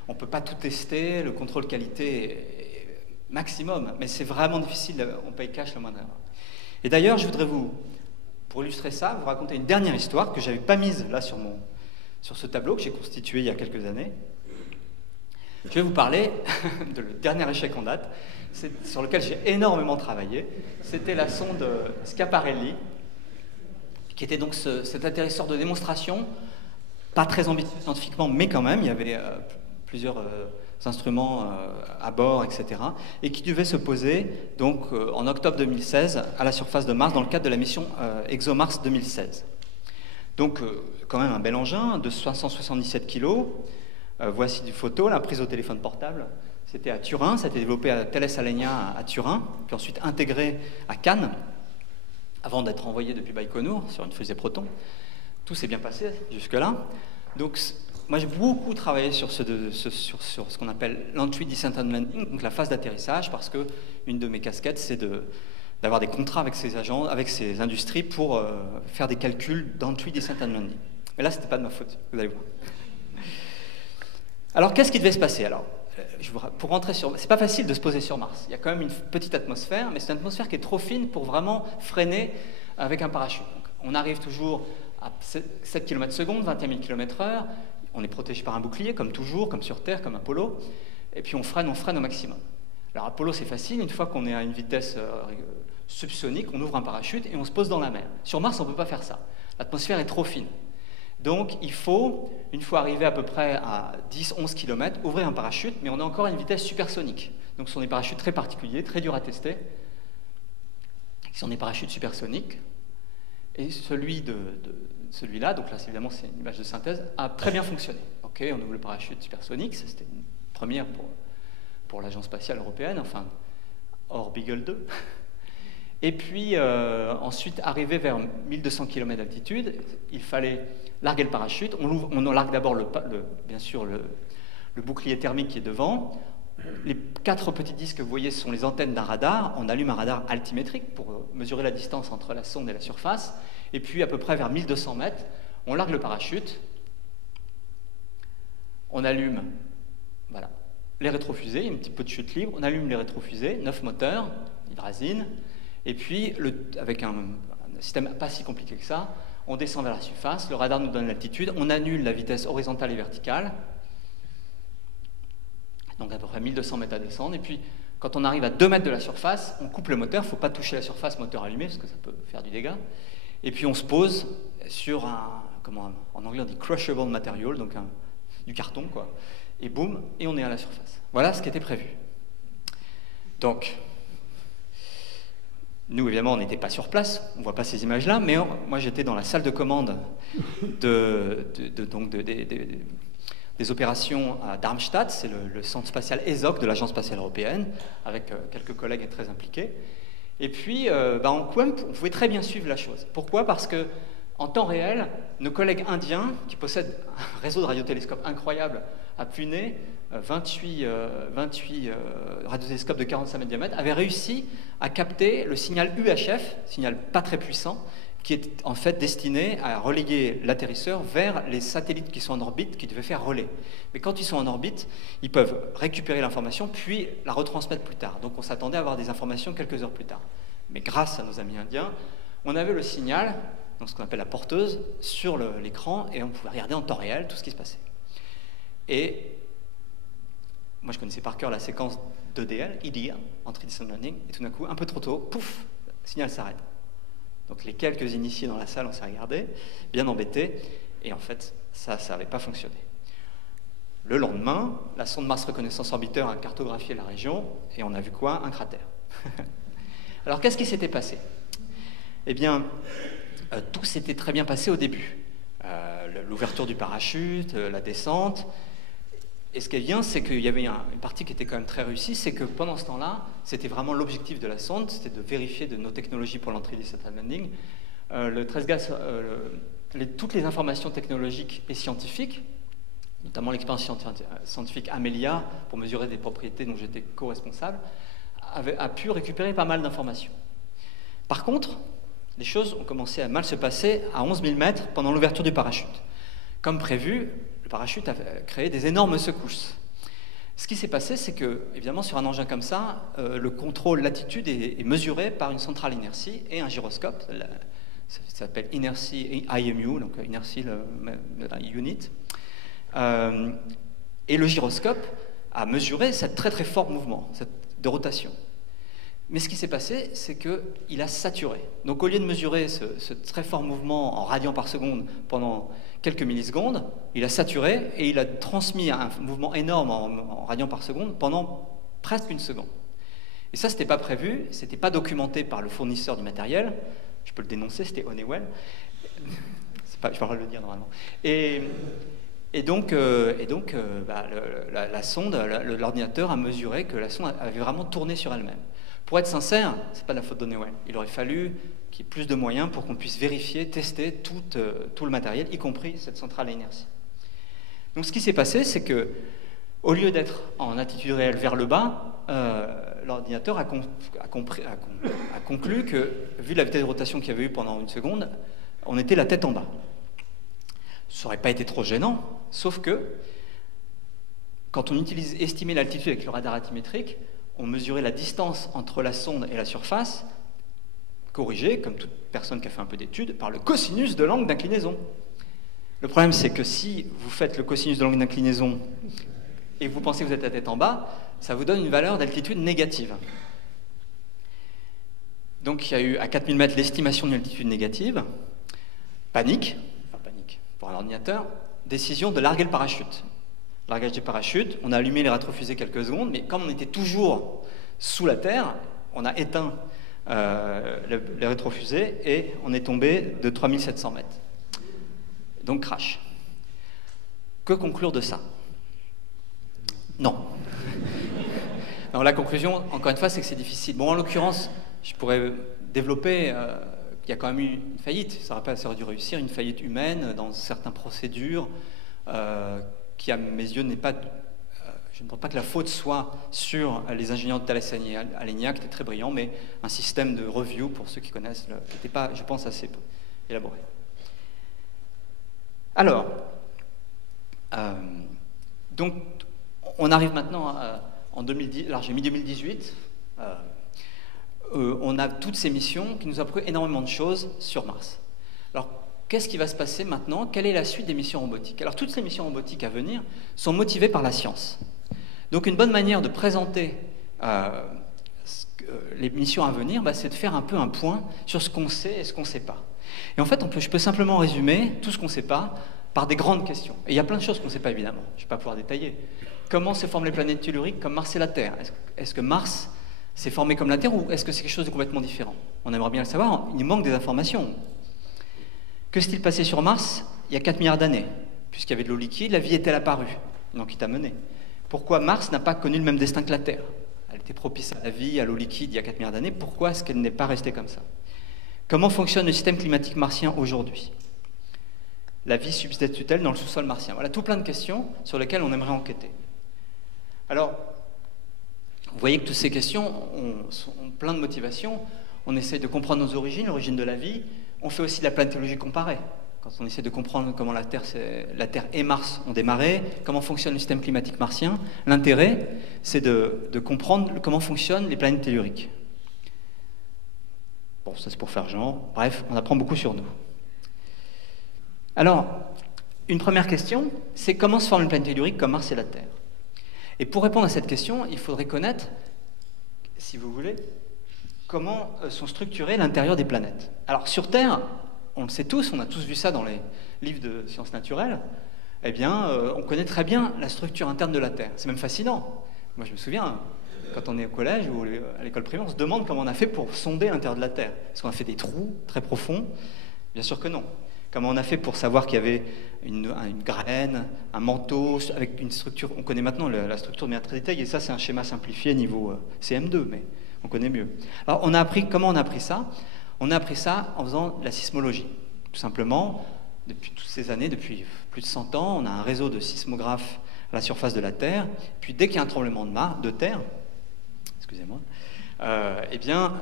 on peut pas tout tester, le contrôle qualité est maximum, mais c'est vraiment difficile, on paye cash le moindre erreur. Et d'ailleurs, je voudrais pour illustrer ça, vous raconter une dernière histoire que j'avais pas mise là sur ce tableau que j'ai constitué il y a quelques années. Je vais vous parler de le dernier échec en date, sur lequel j'ai énormément travaillé. C'était la sonde Schiaparelli, qui était donc cet atterrisseur de démonstration, pas très ambitieux scientifiquement, mais quand même, il y avait plusieurs instruments à bord, etc., et qui devait se poser donc en octobre 2016 à la surface de Mars dans le cadre de la mission ExoMars 2016. Donc quand même un bel engin de 577 kg. Voici des photos, la prise au téléphone portable. C'était à Turin, ça a été développé à Thales Alenia à Turin, puis ensuite intégré à Cannes. avant d'être envoyé depuis Baïkonour sur une fusée Proton. Tout s'est bien passé jusque-là. Donc, moi, j'ai beaucoup travaillé sur ce qu'on appelle l'entry, descent and landing, donc la phase d'atterrissage, parce que une de mes casquettes, c'est d'avoir des contrats avec ces agents, avec ces industries pour faire des calculs d'entry, descent and landing. Mais là, c'était pas de ma faute, vous allez voir. Alors, qu'est-ce qui devait se passer? Alors, pour rentrer sur... C'est pas facile de se poser sur Mars. Il y a quand même une petite atmosphère, mais c'est une atmosphère qui est trop fine pour vraiment freiner avec un parachute. Donc, on arrive toujours à 7 km/s, 21 000 km/h. On est protégé par un bouclier, comme toujours, comme sur Terre, comme Apollo. Et puis on freine au maximum. Alors Apollo, c'est facile. Une fois qu'on est à une vitesse subsonique, on ouvre un parachute et on se pose dans la mer. Sur Mars, on ne peut pas faire ça. L'atmosphère est trop fine. Donc il faut, une fois arrivé à peu près à 10-11 km, ouvrir un parachute, mais on est encore à une vitesse supersonique. Donc ce sont des parachutes très particuliers, très durs à tester. Ce sont des parachutes supersoniques. Et celui-là, donc là évidemment c'est une image de synthèse, a très bien fonctionné. Ok, on ouvre le parachute supersonique, c'était une première pour l'Agence spatiale européenne, enfin hors Beagle 2. Et puis ensuite, arrivé vers 1200 km d'altitude, il fallait larguer le parachute. On largue d'abord bien sûr le bouclier thermique qui est devant. Les 4 petits disques que vous voyez sont les antennes d'un radar. On allume un radar altimétrique pour mesurer la distance entre la sonde et la surface. Et puis, à peu près vers 1200 mètres, on largue le parachute. On allume les rétrofusées, il y a un petit peu de chute libre. On allume les rétrofusées, 9 moteurs, hydrazine. Et puis, avec un système pas si compliqué que ça, on descend vers la surface. Le radar nous donne l'altitude. On annule la vitesse horizontale et verticale. Donc à peu près 1200 mètres à descendre, et puis quand on arrive à 2 mètres de la surface, on coupe le moteur, il ne faut pas toucher la surface, moteur allumé, parce que ça peut faire du dégât, et puis on se pose sur en anglais on dit crushable material, donc du carton, quoi, et boum, et on est à la surface. Voilà ce qui était prévu. Donc, nous évidemment on n'était pas sur place, on ne voit pas ces images-là, mais moi j'étais dans la salle de commande des opérations à Darmstadt, c'est le centre spatial ESOC de l'Agence spatiale européenne, avec quelques collègues très impliqués. Et puis, on pouvait très bien suivre la chose. Pourquoi? Parce que, en temps réel, nos collègues indiens, qui possèdent un réseau de radiotélescopes incroyable à Pune, 28 radiotélescopes de 45 mètres de diamètre, avaient réussi à capter le signal UHF, signal pas très puissant, qui est en fait destiné à reléguer l'atterrisseur vers les satellites qui sont en orbite, qui devaient faire relais. Mais quand ils sont en orbite, ils peuvent récupérer l'information, puis la retransmettre plus tard. Donc on s'attendait à avoir des informations quelques heures plus tard. Mais grâce à nos amis indiens, on avait le signal, donc ce qu'on appelle la porteuse, sur l'écran, et on pouvait regarder en temps réel tout ce qui se passait. Et moi je connaissais par cœur la séquence d'EDL, Entry Descent Landing, et tout d'un coup, un peu trop tôt, pouf, le signal s'arrête. Donc les quelques initiés dans la salle, on s'est regardé, bien embêtés, et en fait, ça n'avait pas fonctionné. Le lendemain, la sonde Mars Reconnaissance Orbiter a cartographié la région, et on a vu quoi? Un cratère. Alors qu'est-ce qui s'était passé? Eh bien, tout s'était très bien passé au début. L'ouverture du parachute, la descente. Et ce qui est bien, c'est qu'il y avait une partie qui était quand même très réussie, c'est que pendant ce temps-là, c'était vraiment l'objectif de la sonde, c'était de vérifier de nos technologies pour l'entrée des Descent and Landing. Le TRESGAS, toutes les informations technologiques et scientifiques, notamment l'expérience scientifique Amelia, pour mesurer des propriétés dont j'étais co-responsable, a pu récupérer pas mal d'informations. Par contre, les choses ont commencé à mal se passer à 11 000 mètres pendant l'ouverture du parachute. Comme prévu, le parachute a créé des énormes secousses. Ce qui s'est passé, c'est que, évidemment, sur un engin comme ça, le contrôle latitude est mesuré par une centrale inertie et un gyroscope. Ça s'appelle Inertie IMU, donc Inertie Unit. Et le gyroscope a mesuré cette très très fort mouvement de rotation. Mais ce qui s'est passé, c'est qu'il a saturé. Donc au lieu de mesurer ce très fort mouvement en radians par seconde pendant quelques millisecondes, il a saturé et il a transmis un mouvement énorme en radians par seconde pendant presque une seconde. Et ça, ce n'était pas prévu, ce n'était pas documenté par le fournisseur du matériel. Je peux le dénoncer, c'était Honeywell. Je ne vais pas le dire normalement. Et Et donc, la sonde, l'ordinateur a mesuré que la sonde avait vraiment tourné sur elle-même. Pour être sincère, ce n'est pas de la faute de Newell. Il aurait fallu qu'il y ait plus de moyens pour qu'on puisse vérifier, tester tout le matériel, y compris cette centrale à inertie. Donc ce qui s'est passé, c'est que, au lieu d'être en attitude réelle vers le bas, l'ordinateur a conclu que, vu la vitesse de rotation qu'il y avait eu pendant une seconde, on était la tête en bas. Ça n'aurait pas été trop gênant, sauf que, quand on estimait l'altitude avec le radar altimétrique, on mesurait la distance entre la sonde et la surface, corrigée, comme toute personne qui a fait un peu d'études, par le cosinus de l'angle d'inclinaison. Le problème, c'est que si vous faites le cosinus de l'angle d'inclinaison et que vous pensez que vous êtes la tête en bas, ça vous donne une valeur d'altitude négative. Donc il y a eu à 4000 mètres l'estimation d'une altitude négative, panique pour un ordinateur, décision de larguer le parachute. Largage du parachute, on a allumé les rétrofusées quelques secondes, mais comme on était toujours sous la Terre, on a éteint les rétrofusées et on est tombé de 3700 mètres. Donc crash. Que conclure de ça? Non. Non, la conclusion, encore une fois, c'est que c'est difficile. Bon, en l'occurrence, je pourrais développer qu'il y a quand même eu une faillite. Ça aurait dû réussir, une faillite humaine dans certaines procédures qui, à mes yeux, n'est pas... je ne pense pas que la faute soit sur les ingénieurs de Thales Alenia, qui étaient très brillants, mais un système de review, pour ceux qui connaissent, qui n'était pas, je pense, assez élaboré. Alors, donc, on arrive maintenant en 2010, alors j'ai mis 2018, on a toutes ces missions qui nous apprennent énormément de choses sur Mars. Alors, qu'est-ce qui va se passer maintenant? Quelle est la suite des missions robotiques? Alors, toutes ces missions robotiques à venir sont motivées par la science. Donc, une bonne manière de présenter les missions à venir, c'est de faire un peu un point sur ce qu'on sait et ce qu'on ne sait pas. Et en fait, je peux simplement résumer tout ce qu'on ne sait pas par des grandes questions. Et il y a plein de choses qu'on ne sait pas, évidemment. Je ne vais pas pouvoir détailler. Comment se forment les planètes telluriques comme Mars et la Terre? Est-ce que Mars s'est formé comme la Terre ou est-ce que c'est quelque chose de complètement différent? On aimerait bien le savoir, il manque des informations. Que s'est-il passé sur Mars il y a 4 milliards d'années? Puisqu'il y avait de l'eau liquide, la vie est-elle apparue? Donc, il t'a mené. Pourquoi Mars n'a pas connu le même destin que la Terre? Elle était propice à la vie, à l'eau liquide il y a 4 milliards d'années. Pourquoi est-ce qu'elle n'est pas restée comme ça? Comment fonctionne le système climatique martien aujourd'hui? La vie subsiste-t-elle dans le sous-sol martien? Voilà tout plein de questions sur lesquelles on aimerait enquêter. Alors, vous voyez que toutes ces questions ont plein de motivations. On essaie de comprendre nos origines, l'origine de la vie. On fait aussi de la planétologie comparée. Quand on essaie de comprendre comment la Terre et Mars ont démarré, comment fonctionne le système climatique martien, l'intérêt, c'est de comprendre comment fonctionnent les planètes telluriques. Bon, ça c'est pour faire genre. Bref, on apprend beaucoup sur nous. Alors, une première question, c'est comment se forme une planète tellurique comme Mars et la Terre? Et pour répondre à cette question, il faudrait connaître, si vous voulez, comment sont structurés l'intérieur des planètes. Alors, sur Terre, on le sait tous, on a tous vu ça dans les livres de sciences naturelles, eh bien, on connaît très bien la structure interne de la Terre. C'est même fascinant. Moi, je me souviens, quand on est au collège ou à l'école primaire, on se demande comment on a fait pour sonder l'intérieur de la Terre. Est-ce qu'on a fait des trous très profonds? Bien sûr que non. Comment on a fait pour savoir qu'il y avait une graine, un manteau, avec une structure? On connaît maintenant la structure de manière très détaillée, et ça, c'est un schéma simplifié niveau CM2, mais on connaît mieux. Alors, comment on a appris ça? On a appris ça en faisant de la sismologie. Tout simplement, depuis toutes ces années, depuis plus de 100 ans, on a un réseau de sismographes à la surface de la Terre. Puis dès qu'il y a un tremblement de terre, excusez-moi, eh bien,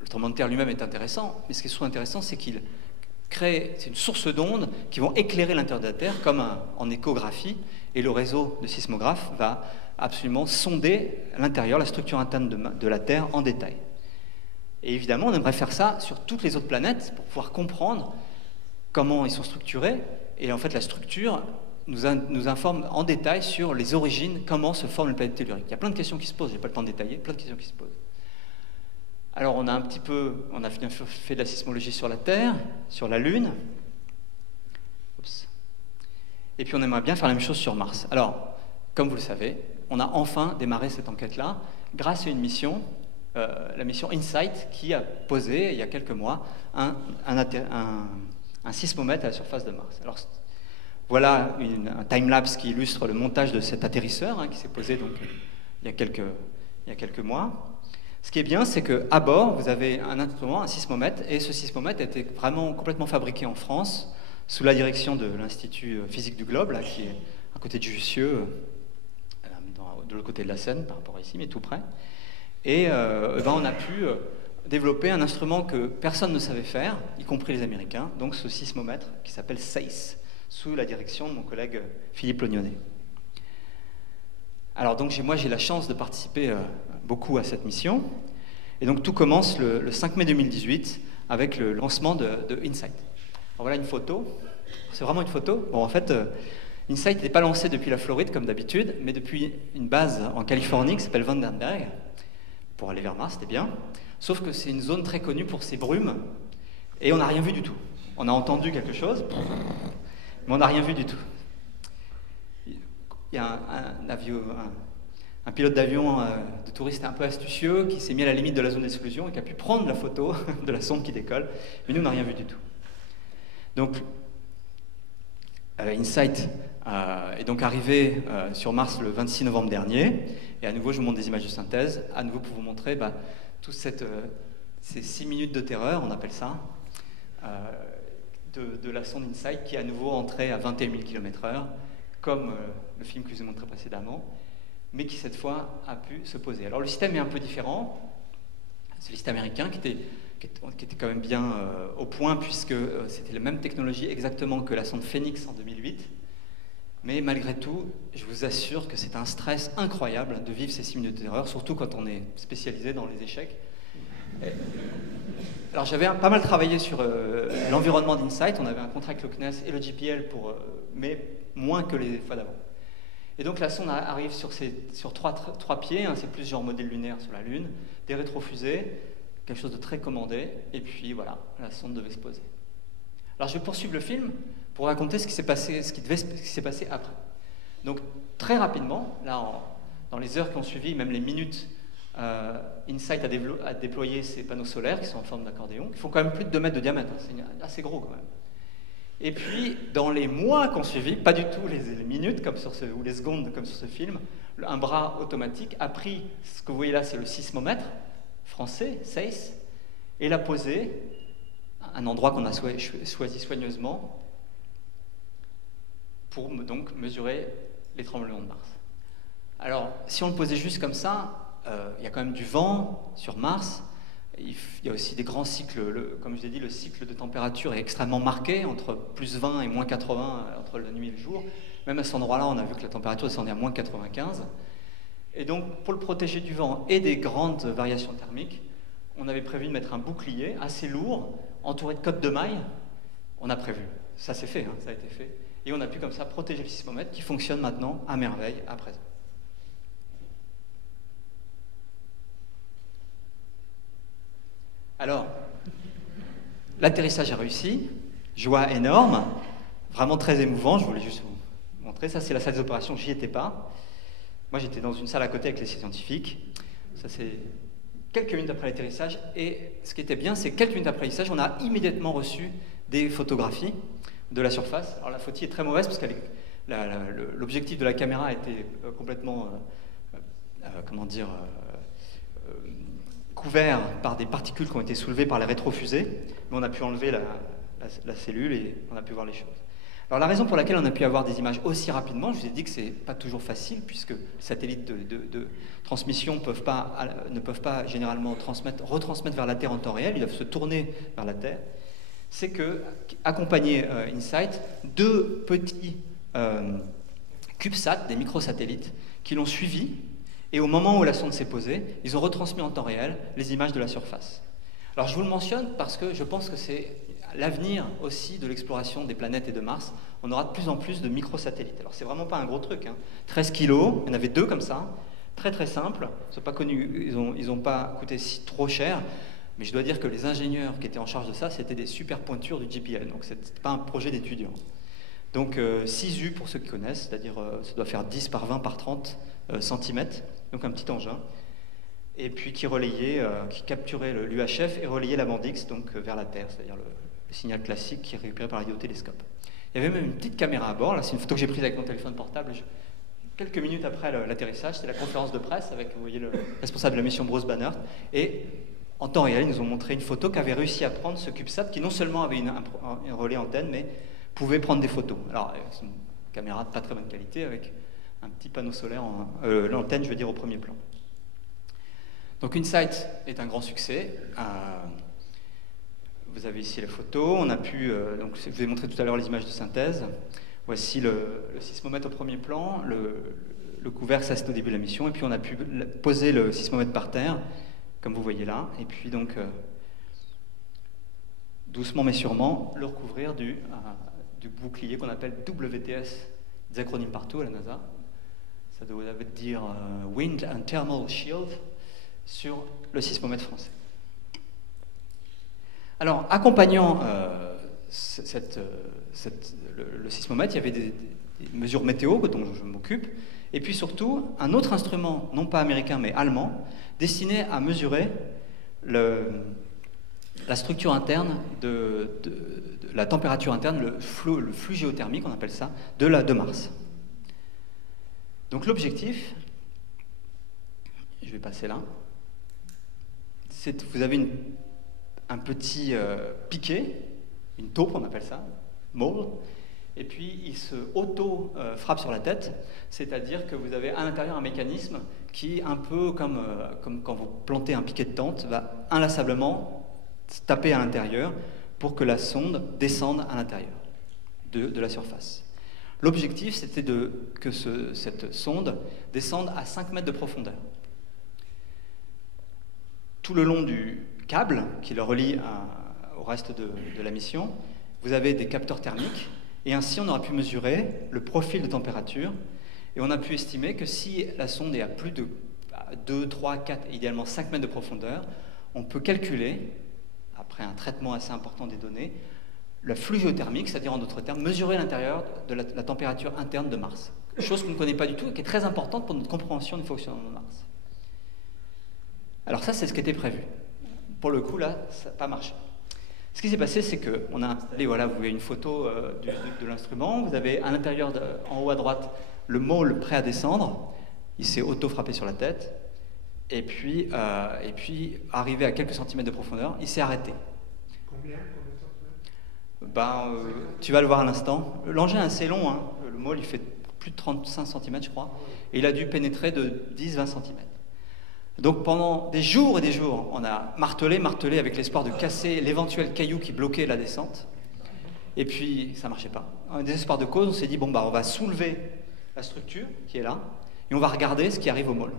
le tremblement de terre lui-même est intéressant, mais ce qui est surtout intéressant, c'est qu'il crée une source d'ondes qui vont éclairer l'intérieur de la Terre comme en échographie, et le réseau de sismographes va absolument sonder l'intérieur, la structure interne de la Terre en détail. Et évidemment, on aimerait faire ça sur toutes les autres planètes pour pouvoir comprendre comment ils sont structurés. Et en fait, la structure nous informe en détail sur les origines, comment se forme une planète tellurique. Il y a plein de questions qui se posent, je n'ai pas le temps de détailler, plein de questions qui se posent. Alors, on a bien fait de la sismologie sur la Terre, sur la Lune. Oups. Et puis, on aimerait bien faire la même chose sur Mars. Alors, comme vous le savez, on a enfin démarré cette enquête-là grâce à une mission, la mission InSight, qui a posé, il y a quelques mois, un sismomètre à la surface de Mars. Alors, voilà un time-lapse qui illustre le montage de cet atterrisseur hein, qui s'est posé donc, il y a quelques mois. Ce qui est bien, c'est qu'à bord, vous avez un instrument, un sismomètre, et ce sismomètre a été vraiment complètement fabriqué en France, sous la direction de l'Institut physique du globe, là, qui est à côté de Jussieu, de l'autre côté de la Seine, par rapport à ici, mais tout près. Et on a pu développer un instrument que personne ne savait faire, y compris les Américains, donc ce sismomètre qui s'appelle SACE, sous la direction de mon collègue Philippe Lognonnet. Alors donc moi j'ai la chance de participer beaucoup à cette mission, et donc tout commence le 5 mai 2018 avec le lancement de InSight. Alors voilà une photo, c'est vraiment une photo. Bon en fait, InSight n'était pas lancé depuis la Floride comme d'habitude, mais depuis une base en Californie qui s'appelle Vandenberg, pour aller vers Mars, c'était bien, sauf que c'est une zone très connue pour ses brumes, et on n'a rien vu du tout. On a entendu quelque chose, mais on n'a rien vu du tout. Il y a un pilote d'avion de touriste un peu astucieux qui s'est mis à la limite de la zone d'exclusion et qui a pu prendre la photo de la sonde qui décolle, mais nous, on n'a rien vu du tout. Donc, InSight est donc arrivé sur Mars le 26 novembre dernier, et à nouveau, je vous montre des images de synthèse, à nouveau pour vous montrer toutes ces 6 minutes de terreur, on appelle ça, de la sonde InSight qui est à nouveau entrée à 21 000 km/h, comme le film que je vous ai montré précédemment, mais qui cette fois a pu se poser. Alors le système est un peu différent, c'est le système américain qui était quand même bien au point, puisque c'était la même technologie exactement que la sonde Phoenix en 2008, mais malgré tout, je vous assure que c'est un stress incroyable de vivre ces 6 minutes de terreur, surtout quand on est spécialisé dans les échecs. Alors j'avais pas mal travaillé sur l'environnement d'InSight, on avait un contrat avec le CNES et le JPL, mais moins que les fois d'avant. Et donc la sonde arrive sur trois pieds, hein, c'est plus genre modèle lunaire sur la Lune, des rétrofusées, quelque chose de très commandé, et puis voilà, la sonde devait se poser. Alors je vais poursuivre le film pour raconter ce qui s'est passé après. Donc très rapidement, là dans les heures qui ont suivi, même les minutes, InSight a déployé ces panneaux solaires qui sont en forme d'accordéon, qui font quand même plus de 2 mètres de diamètre, hein, c'est assez gros quand même. Et puis, dans les mois qui ont suivi, pas du tout les minutes comme ou les secondes comme sur ce film, un bras automatique a pris, ce que vous voyez là, c'est le sismomètre français, SACE, et l'a posé à un endroit qu'on a choisi soigneusement pour donc mesurer les tremblements de Mars. Alors, si on le posait juste comme ça, il y a quand même du vent sur Mars. Il y a aussi des grands cycles, comme je l'ai dit, le cycle de température est extrêmement marqué, entre plus 20 et moins 80 entre la nuit et le jour. Même à cet endroit-là, on a vu que la température descendait à moins 95. Et donc, pour le protéger du vent et des grandes variations thermiques, on avait prévu de mettre un bouclier assez lourd, entouré de cottes de mailles. On a prévu. Ça s'est fait, hein, ça a été fait. Et on a pu comme ça protéger le sismomètre qui fonctionne maintenant à merveille à présent. Alors, l'atterrissage a réussi, joie énorme, vraiment très émouvant, je voulais juste vous montrer. Ça, c'est la salle des opérations, j'y étais pas. Moi, j'étais dans une salle à côté avec les scientifiques. Ça, c'est quelques minutes après l'atterrissage. Et ce qui était bien, c'est que quelques minutes après l'atterrissage, on a immédiatement reçu des photographies de la surface. Alors, la photo est très mauvaise parce que l'objectif de la caméra a été complètement, couvert par des particules qui ont été soulevées par les rétrofusées, mais on a pu enlever la cellule et on a pu voir les choses. Alors la raison pour laquelle on a pu avoir des images aussi rapidement, je vous ai dit que c'est pas toujours facile, puisque les satellites de transmission ne peuvent pas généralement retransmettre vers la Terre en temps réel, ils doivent se tourner vers la Terre, c'est que, accompagné InSight, 2 petits CubeSat, des microsatellites, qui l'ont suivi. Et au moment où la sonde s'est posée, ils ont retransmis en temps réel les images de la surface. Alors je vous le mentionne parce que je pense que c'est l'avenir aussi de l'exploration des planètes et de Mars. On aura de plus en plus de microsatellites. Alors c'est vraiment pas un gros truc, hein. 13 kilos, il y en avait 2 comme ça, très très simples. Ils sont pas connus, ils ont pas coûté trop cher, mais je dois dire que les ingénieurs qui étaient en charge de ça, c'était des super pointures du JPL, donc c'était pas un projet d'étudiants. Donc 6 U pour ceux qui connaissent, c'est-à-dire ça doit faire 10 par 20 par 30 cm, donc un petit engin, et puis qui capturait l'UHF et relayait la bande X donc vers la Terre, c'est-à-dire le signal classique qui est récupéré par radiotélescope. Il y avait même une petite caméra à bord. Là, c'est une photo que j'ai prise avec mon téléphone portable. Quelques minutes après l'atterrissage, c'était la conférence de presse avec, vous voyez, le responsable de la mission Bruce Banner. Et en temps réel, ils nous ont montré une photo qu'avait réussi à prendre ce CubeSat, qui non seulement avait un relais antenne, mais pouvait prendre des photos. Alors, c'est une caméra de pas très bonne qualité avec un petit panneau solaire, l'antenne, je veux dire, au premier plan. Donc, InSight est un grand succès. Vous avez ici la photo. On a pu, donc, je vous ai montré tout à l'heure les images de synthèse. Voici le sismomètre au premier plan. Le couvercle, ça c'est au début de la mission. Et puis, on a pu poser le sismomètre par terre, comme vous voyez là. Et puis, donc, doucement mais sûrement, le recouvrir du bouclier qu'on appelle WTS, des acronymes partout à la NASA. Ça doit dire Wind and Thermal Shield sur le sismomètre français. Alors, accompagnant le sismomètre, il y avait des mesures météo dont je m'occupe, et puis surtout un autre instrument, non pas américain mais allemand, destiné à mesurer la structure interne de la température interne, le flux géothermique, on appelle ça, de Mars. Donc l'objectif, je vais passer là, c'est vous avez un petit piquet, une taupe on appelle ça, mole, et puis il se auto-frappe sur la tête, c'est-à-dire que vous avez à l'intérieur un mécanisme qui, un peu comme quand vous plantez un piquet de tente, va inlassablement taper à l'intérieur pour que la sonde descende à l'intérieur de la surface. L'objectif, c'était que cette sonde descende à 5 mètres de profondeur. Tout le long du câble qui le relie au reste de la mission, vous avez des capteurs thermiques, et ainsi on aura pu mesurer le profil de température, et on a pu estimer que si la sonde est à plus de 2, 3, 4, idéalement 5 mètres de profondeur, on peut calculer, après un traitement assez important des données, le flux géothermique, c'est-à-dire en d'autres termes, mesurer l'intérieur de la température interne de Mars. Chose qu'on ne connaît pas du tout et qui est très importante pour notre compréhension du fonctionnement de Mars. Alors ça, c'est ce qui était prévu. Pour le coup, là, ça n'a pas marché. Ce qui s'est passé, c'est qu'on a installé, voilà, vous voyez une photo de l'instrument, vous avez à l'intérieur, en haut à droite, le mole prêt à descendre, il s'est auto-frappé sur la tête, et puis arrivé à quelques centimètres de profondeur, il s'est arrêté. Combien tu vas le voir à l'instant. L'engin est assez long, hein. Le mole il fait plus de 35 cm je crois, et il a dû pénétrer de 10-20 cm. Donc pendant des jours et des jours, on a martelé avec l'espoir de casser l'éventuel caillou qui bloquait la descente, et puis ça ne marchait pas. En désespoir de cause, on s'est dit, on va soulever la structure qui est là, et on va regarder ce qui arrive au mole.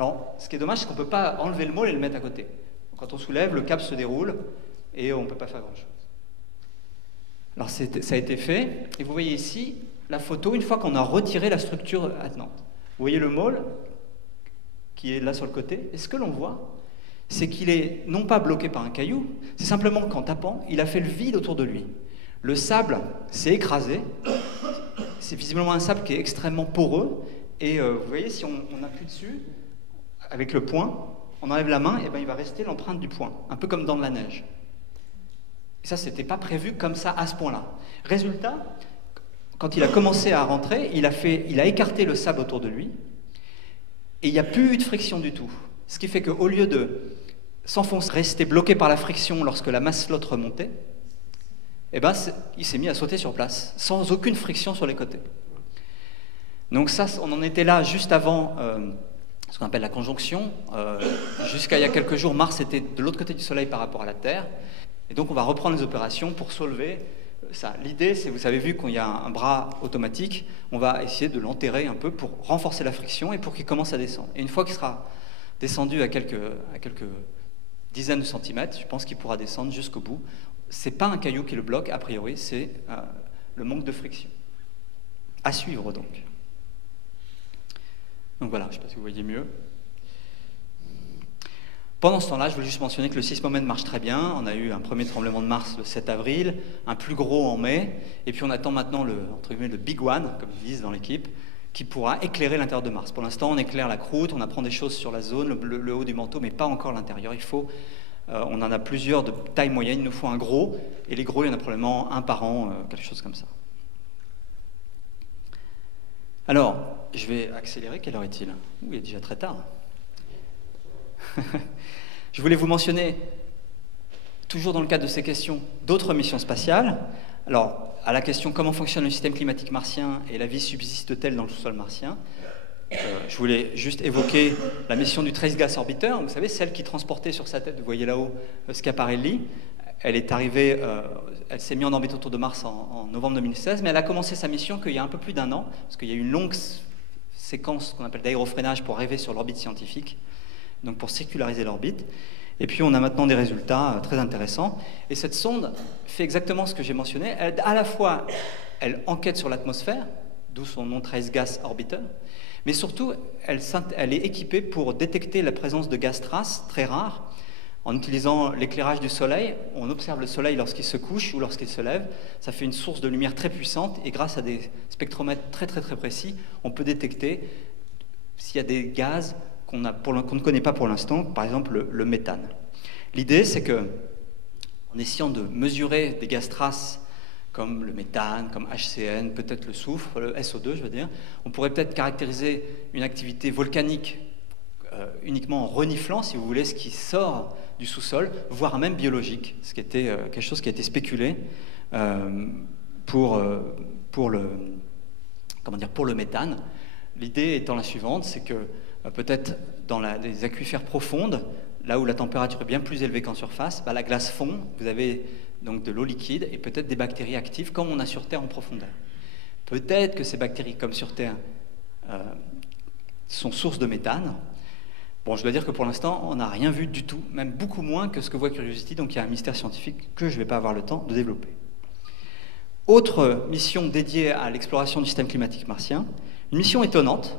Alors, ce qui est dommage, c'est qu'on ne peut pas enlever le mole et le mettre à côté. Quand on soulève, le câble se déroule, et on ne peut pas faire grand-chose. Alors ça a été fait, et vous voyez ici la photo une fois qu'on a retiré la structure attenante. Vous voyez le mole qui est là sur le côté, et ce que l'on voit, c'est qu'il est non pas bloqué par un caillou, c'est simplement qu'en tapant, il a fait le vide autour de lui. Le sable s'est écrasé, c'est visiblement un sable qui est extrêmement poreux, et vous voyez, si on appuie dessus, avec le poing, on enlève la main, et il va rester l'empreinte du poing, un peu comme dans de la neige. Et ça, c'était pas prévu comme ça, à ce point-là. Résultat, quand il a commencé à rentrer, il a écarté le sable autour de lui, et il n'y a plus eu de friction du tout. Ce qui fait qu'au lieu de s'enfoncer, rester bloqué par la friction lorsque la masse flotte remontait, il s'est mis à sauter sur place, sans aucune friction sur les côtés. Donc ça, on en était là juste avant ce qu'on appelle la conjonction. Jusqu'à il y a quelques jours, Mars était de l'autre côté du Soleil par rapport à la Terre. Et donc on va reprendre les opérations pour soulever ça. L'idée, c'est, vous avez vu qu'il y a un bras automatique, on va essayer de l'enterrer un peu pour renforcer la friction et pour qu'il commence à descendre. Et une fois qu'il sera descendu à quelques dizaines de centimètres, je pense qu'il pourra descendre jusqu'au bout. C'est pas un caillou qui le bloque, a priori, c'est le manque de friction. À suivre donc. Donc voilà, je ne sais pas si vous voyez mieux. Pendant ce temps-là, je voulais juste mentionner que le sismomètre marche très bien. On a eu un premier tremblement de Mars le 7 avril, un plus gros en mai, et puis on attend maintenant entre guillemets, le Big One, comme ils disent dans l'équipe, qui pourra éclairer l'intérieur de Mars. Pour l'instant, on éclaire la croûte, on apprend des choses sur la zone, le haut du manteau, mais pas encore l'intérieur. On en a plusieurs de taille moyenne, il nous faut un gros, et les gros, il y en a probablement un par an, quelque chose comme ça. Alors, je vais accélérer. Quelle heure est-il? Il est déjà très tard. Je voulais vous mentionner, toujours dans le cadre de ces questions, d'autres missions spatiales. Alors, à la question comment fonctionne le système climatique martien et la vie subsiste-t-elle dans le sous-sol martien, je voulais juste évoquer la mission du Trace Gas Orbiter, vous savez, celle qui transportait sur sa tête, vous voyez là-haut, Schiaparelli. Elle est arrivée, elle s'est mise en orbite autour de Mars en novembre 2016, mais elle a commencé sa mission qu'il y a un peu plus d'un an, parce qu'il y a eu une longue séquence qu'on appelle d'aérofreinage pour arriver sur l'orbite scientifique, donc pour circulariser l'orbite. Et puis on a maintenant des résultats très intéressants. Et cette sonde fait exactement ce que j'ai mentionné. À la fois, elle enquête sur l'atmosphère, d'où son nom Trace Gas Orbiter, mais surtout, elle est équipée pour détecter la présence de gaz traces très rares. En utilisant l'éclairage du soleil, on observe le soleil lorsqu'il se couche ou lorsqu'il se lève. Ça fait une source de lumière très puissante et grâce à des spectromètres très précis, on peut détecter s'il y a des gaz qu'on ne connaît pas pour l'instant, par exemple le méthane. L'idée, c'est que, en essayant de mesurer des gaz traces comme le méthane, comme HCN, peut-être le soufre, le SO2, je veux dire, on pourrait peut-être caractériser une activité volcanique uniquement en reniflant, si vous voulez, ce qui sort du sous-sol, voire même biologique, ce qui était quelque chose qui a été spéculé pour le méthane. L'idée étant la suivante, c'est que peut-être dans des aquifères profondes, là où la température est bien plus élevée qu'en surface, la glace fond, vous avez donc de l'eau liquide et peut-être des bactéries actives comme on a sur Terre en profondeur. Peut-être que ces bactéries, comme sur Terre, sont source de méthane. Bon, je dois dire que pour l'instant, on n'a rien vu du tout, même beaucoup moins que ce que voit Curiosity, donc il y a un mystère scientifique que je ne vais pas avoir le temps de développer. Autre mission dédiée à l'exploration du système climatique martien, une mission étonnante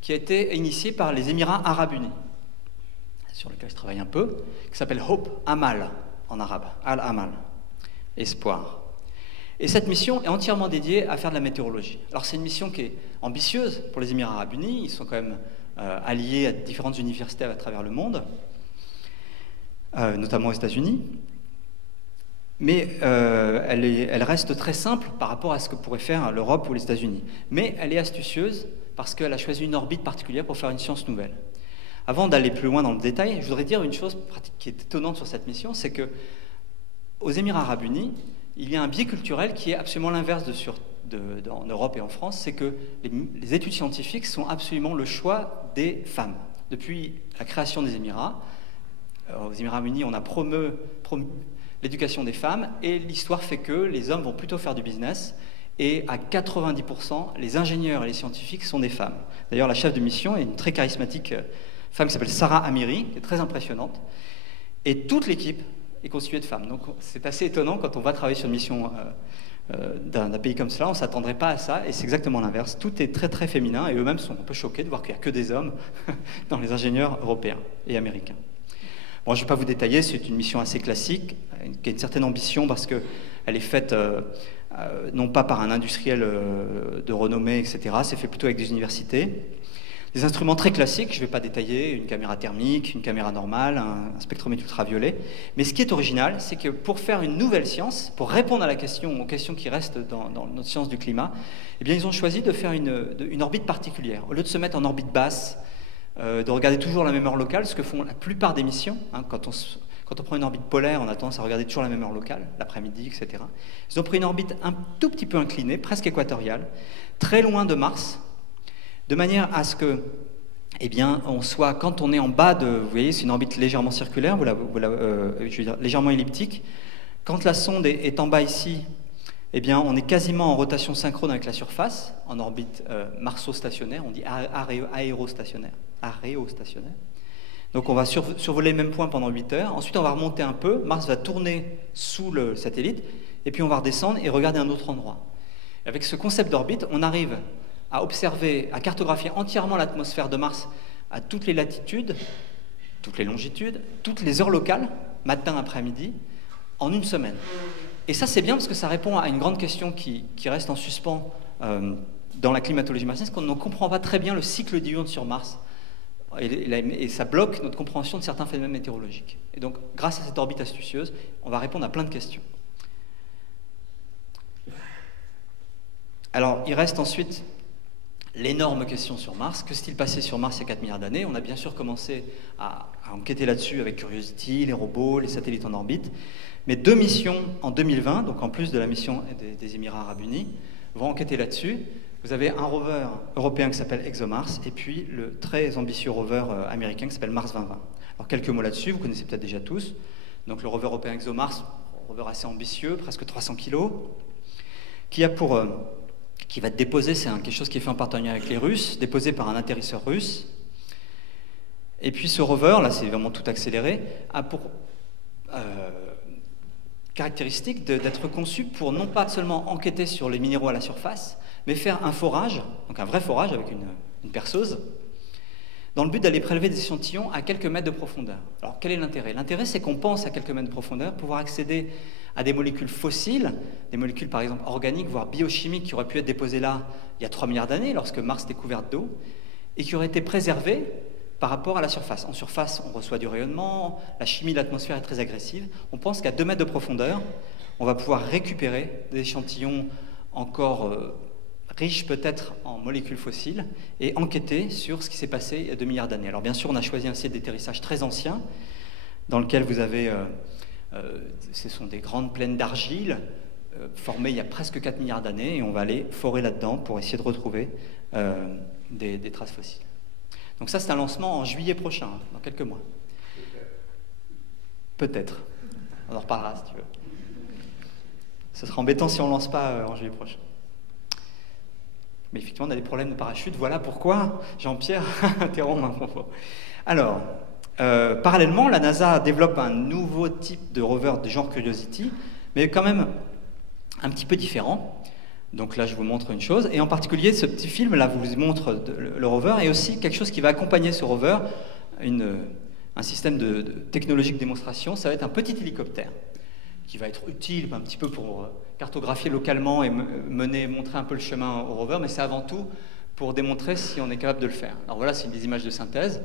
qui a été initiée par les Émirats arabes unis, sur lequel je travaille un peu, qui s'appelle Hope Amal en arabe, Al-Amal, espoir. Et cette mission est entièrement dédiée à faire de la météorologie. Alors c'est une mission qui est ambitieuse pour les Émirats arabes unis, ils sont quand même alliés à différentes universités à travers le monde, notamment aux États-Unis. Mais elle reste très simple par rapport à ce que pourrait faire l'Europe ou les États-Unis. Mais elle est astucieuse parce qu'elle a choisi une orbite particulière pour faire une science nouvelle. Avant d'aller plus loin dans le détail, je voudrais dire une chose qui est étonnante sur cette mission, c'est que aux Émirats arabes unis, il y a un biais culturel qui est absolument l'inverse en Europe et en France, c'est que les études scientifiques sont absolument le choix des femmes. Depuis la création des Émirats, aux Émirats arabes unis, on a promu l'éducation des femmes, et l'histoire fait que les hommes vont plutôt faire du business, et à 90%, les ingénieurs et les scientifiques sont des femmes. D'ailleurs, la chef de mission est une très charismatique femme qui s'appelle Sarah Amiri, qui est très impressionnante, et toute l'équipe est constituée de femmes. Donc c'est assez étonnant quand on va travailler sur une mission d'un pays comme cela, on ne s'attendrait pas à ça, et c'est exactement l'inverse. Tout est très féminin, et eux-mêmes sont un peu choqués de voir qu'il n'y a que des hommes dans les ingénieurs européens et américains. Bon, je ne vais pas vous détailler, c'est une mission assez classique, qui a une certaine ambition parce qu'elle est faite non pas par un industriel de renommée, etc. C'est fait plutôt avec des universités. Des instruments très classiques, je ne vais pas détailler, une caméra thermique, une caméra normale, un spectromètre ultraviolet. Mais ce qui est original, c'est que pour faire une nouvelle science, pour répondre aux questions qui restent dans notre science du climat, eh bien, ils ont choisi de faire une orbite particulière. Au lieu de se mettre en orbite basse, de regarder toujours la même heure locale, ce que font la plupart des missions. Quand on prend une orbite polaire, on a tendance à regarder toujours la même heure locale, l'après-midi, etc. Ils ont pris une orbite un tout petit peu inclinée, presque équatoriale, très loin de Mars, de manière à ce que, eh bien, on soit, quand on est en bas vous voyez, c'est une orbite légèrement circulaire, je veux dire, légèrement elliptique. Quand la sonde est en bas ici, eh bien, on est quasiment en rotation synchrone avec la surface, en orbite marso-stationnaire, on dit aérostationnaire. Donc on va survoler le même point pendant 8 heures, ensuite on va remonter un peu, Mars va tourner sous le satellite, et puis on va redescendre et regarder un autre endroit. Et avec ce concept d'orbite, on arrive à observer, à cartographier entièrement l'atmosphère de Mars à toutes les latitudes, toutes les longitudes, toutes les heures locales, matin, après-midi, en une semaine. Et ça, c'est bien parce que ça répond à une grande question qui reste en suspens dans la climatologie martienne, c'est qu'on ne comprend pas très bien le cycle diurne sur Mars. Et ça bloque notre compréhension de certains phénomènes météorologiques. Et donc, grâce à cette orbite astucieuse, on va répondre à plein de questions. Alors, il reste ensuite l'énorme question sur Mars. Que s'est-il passé sur Mars il y a 4 milliards d'années? On a bien sûr commencé à enquêter là-dessus avec Curiosity, les robots, les satellites en orbite. Mais 2 missions en 2020, donc en plus de la mission des Émirats Arabes Unis, vont enquêter là-dessus. Vous avez un rover européen qui s'appelle ExoMars, et puis le très ambitieux rover américain qui s'appelle Mars 2020. Alors quelques mots là-dessus, vous connaissez peut-être déjà tous. Donc le rover européen ExoMars, un rover assez ambitieux, presque 300 kg, qui va être déposé, c'est quelque chose qui est fait en partenariat avec les Russes, déposé par un atterrisseur russe. Et puis ce rover, là c'est vraiment tout accéléré, a pour caractéristique d'être conçu pour non pas seulement enquêter sur les minéraux à la surface, mais faire un forage, donc un vrai forage avec une perceuse, dans le but d'aller prélever des échantillons à quelques mètres de profondeur. Alors quel est l'intérêt? L'intérêt, c'est qu'on pense à quelques mètres de profondeur pouvoir accéder à des molécules fossiles, des molécules par exemple organiques, voire biochimiques, qui auraient pu être déposées là il y a 3 milliards d'années, lorsque Mars était couverte d'eau, et qui auraient été préservées par rapport à la surface. En surface, on reçoit du rayonnement, la chimie de l'atmosphère est très agressive. On pense qu'à 2 mètres de profondeur, on va pouvoir récupérer des échantillons encore riches peut-être en molécules fossiles et enquêter sur ce qui s'est passé il y a 2 milliards d'années. Alors bien sûr, on a choisi un site d'atterrissage très ancien, dans lequel vous avez... ce sont des grandes plaines d'argile formées il y a presque 4 milliards d'années, et on va aller forer là-dedans pour essayer de retrouver des traces fossiles. Donc ça, c'est un lancement en juillet prochain, dans quelques mois. Peut-être. On en reparlera si tu veux. Ce sera embêtant si on ne lance pas en juillet prochain. Mais effectivement, on a des problèmes de parachute. Voilà pourquoi Jean-Pierre interrompt un propos. Alors, parallèlement, la NASA développe un nouveau type de rover de genre Curiosity, mais quand même un petit peu différent. Donc là, je vous montre une chose. Et en particulier, ce petit film, là, vous montre le rover, et aussi quelque chose qui va accompagner ce rover, un système de technologique de démonstration. Ça va être un petit hélicoptère qui va être utile un petit peu pour cartographier localement et montrer un peu le chemin au rover, mais c'est avant tout pour démontrer si on est capable de le faire. Alors voilà, c'est des images de synthèse.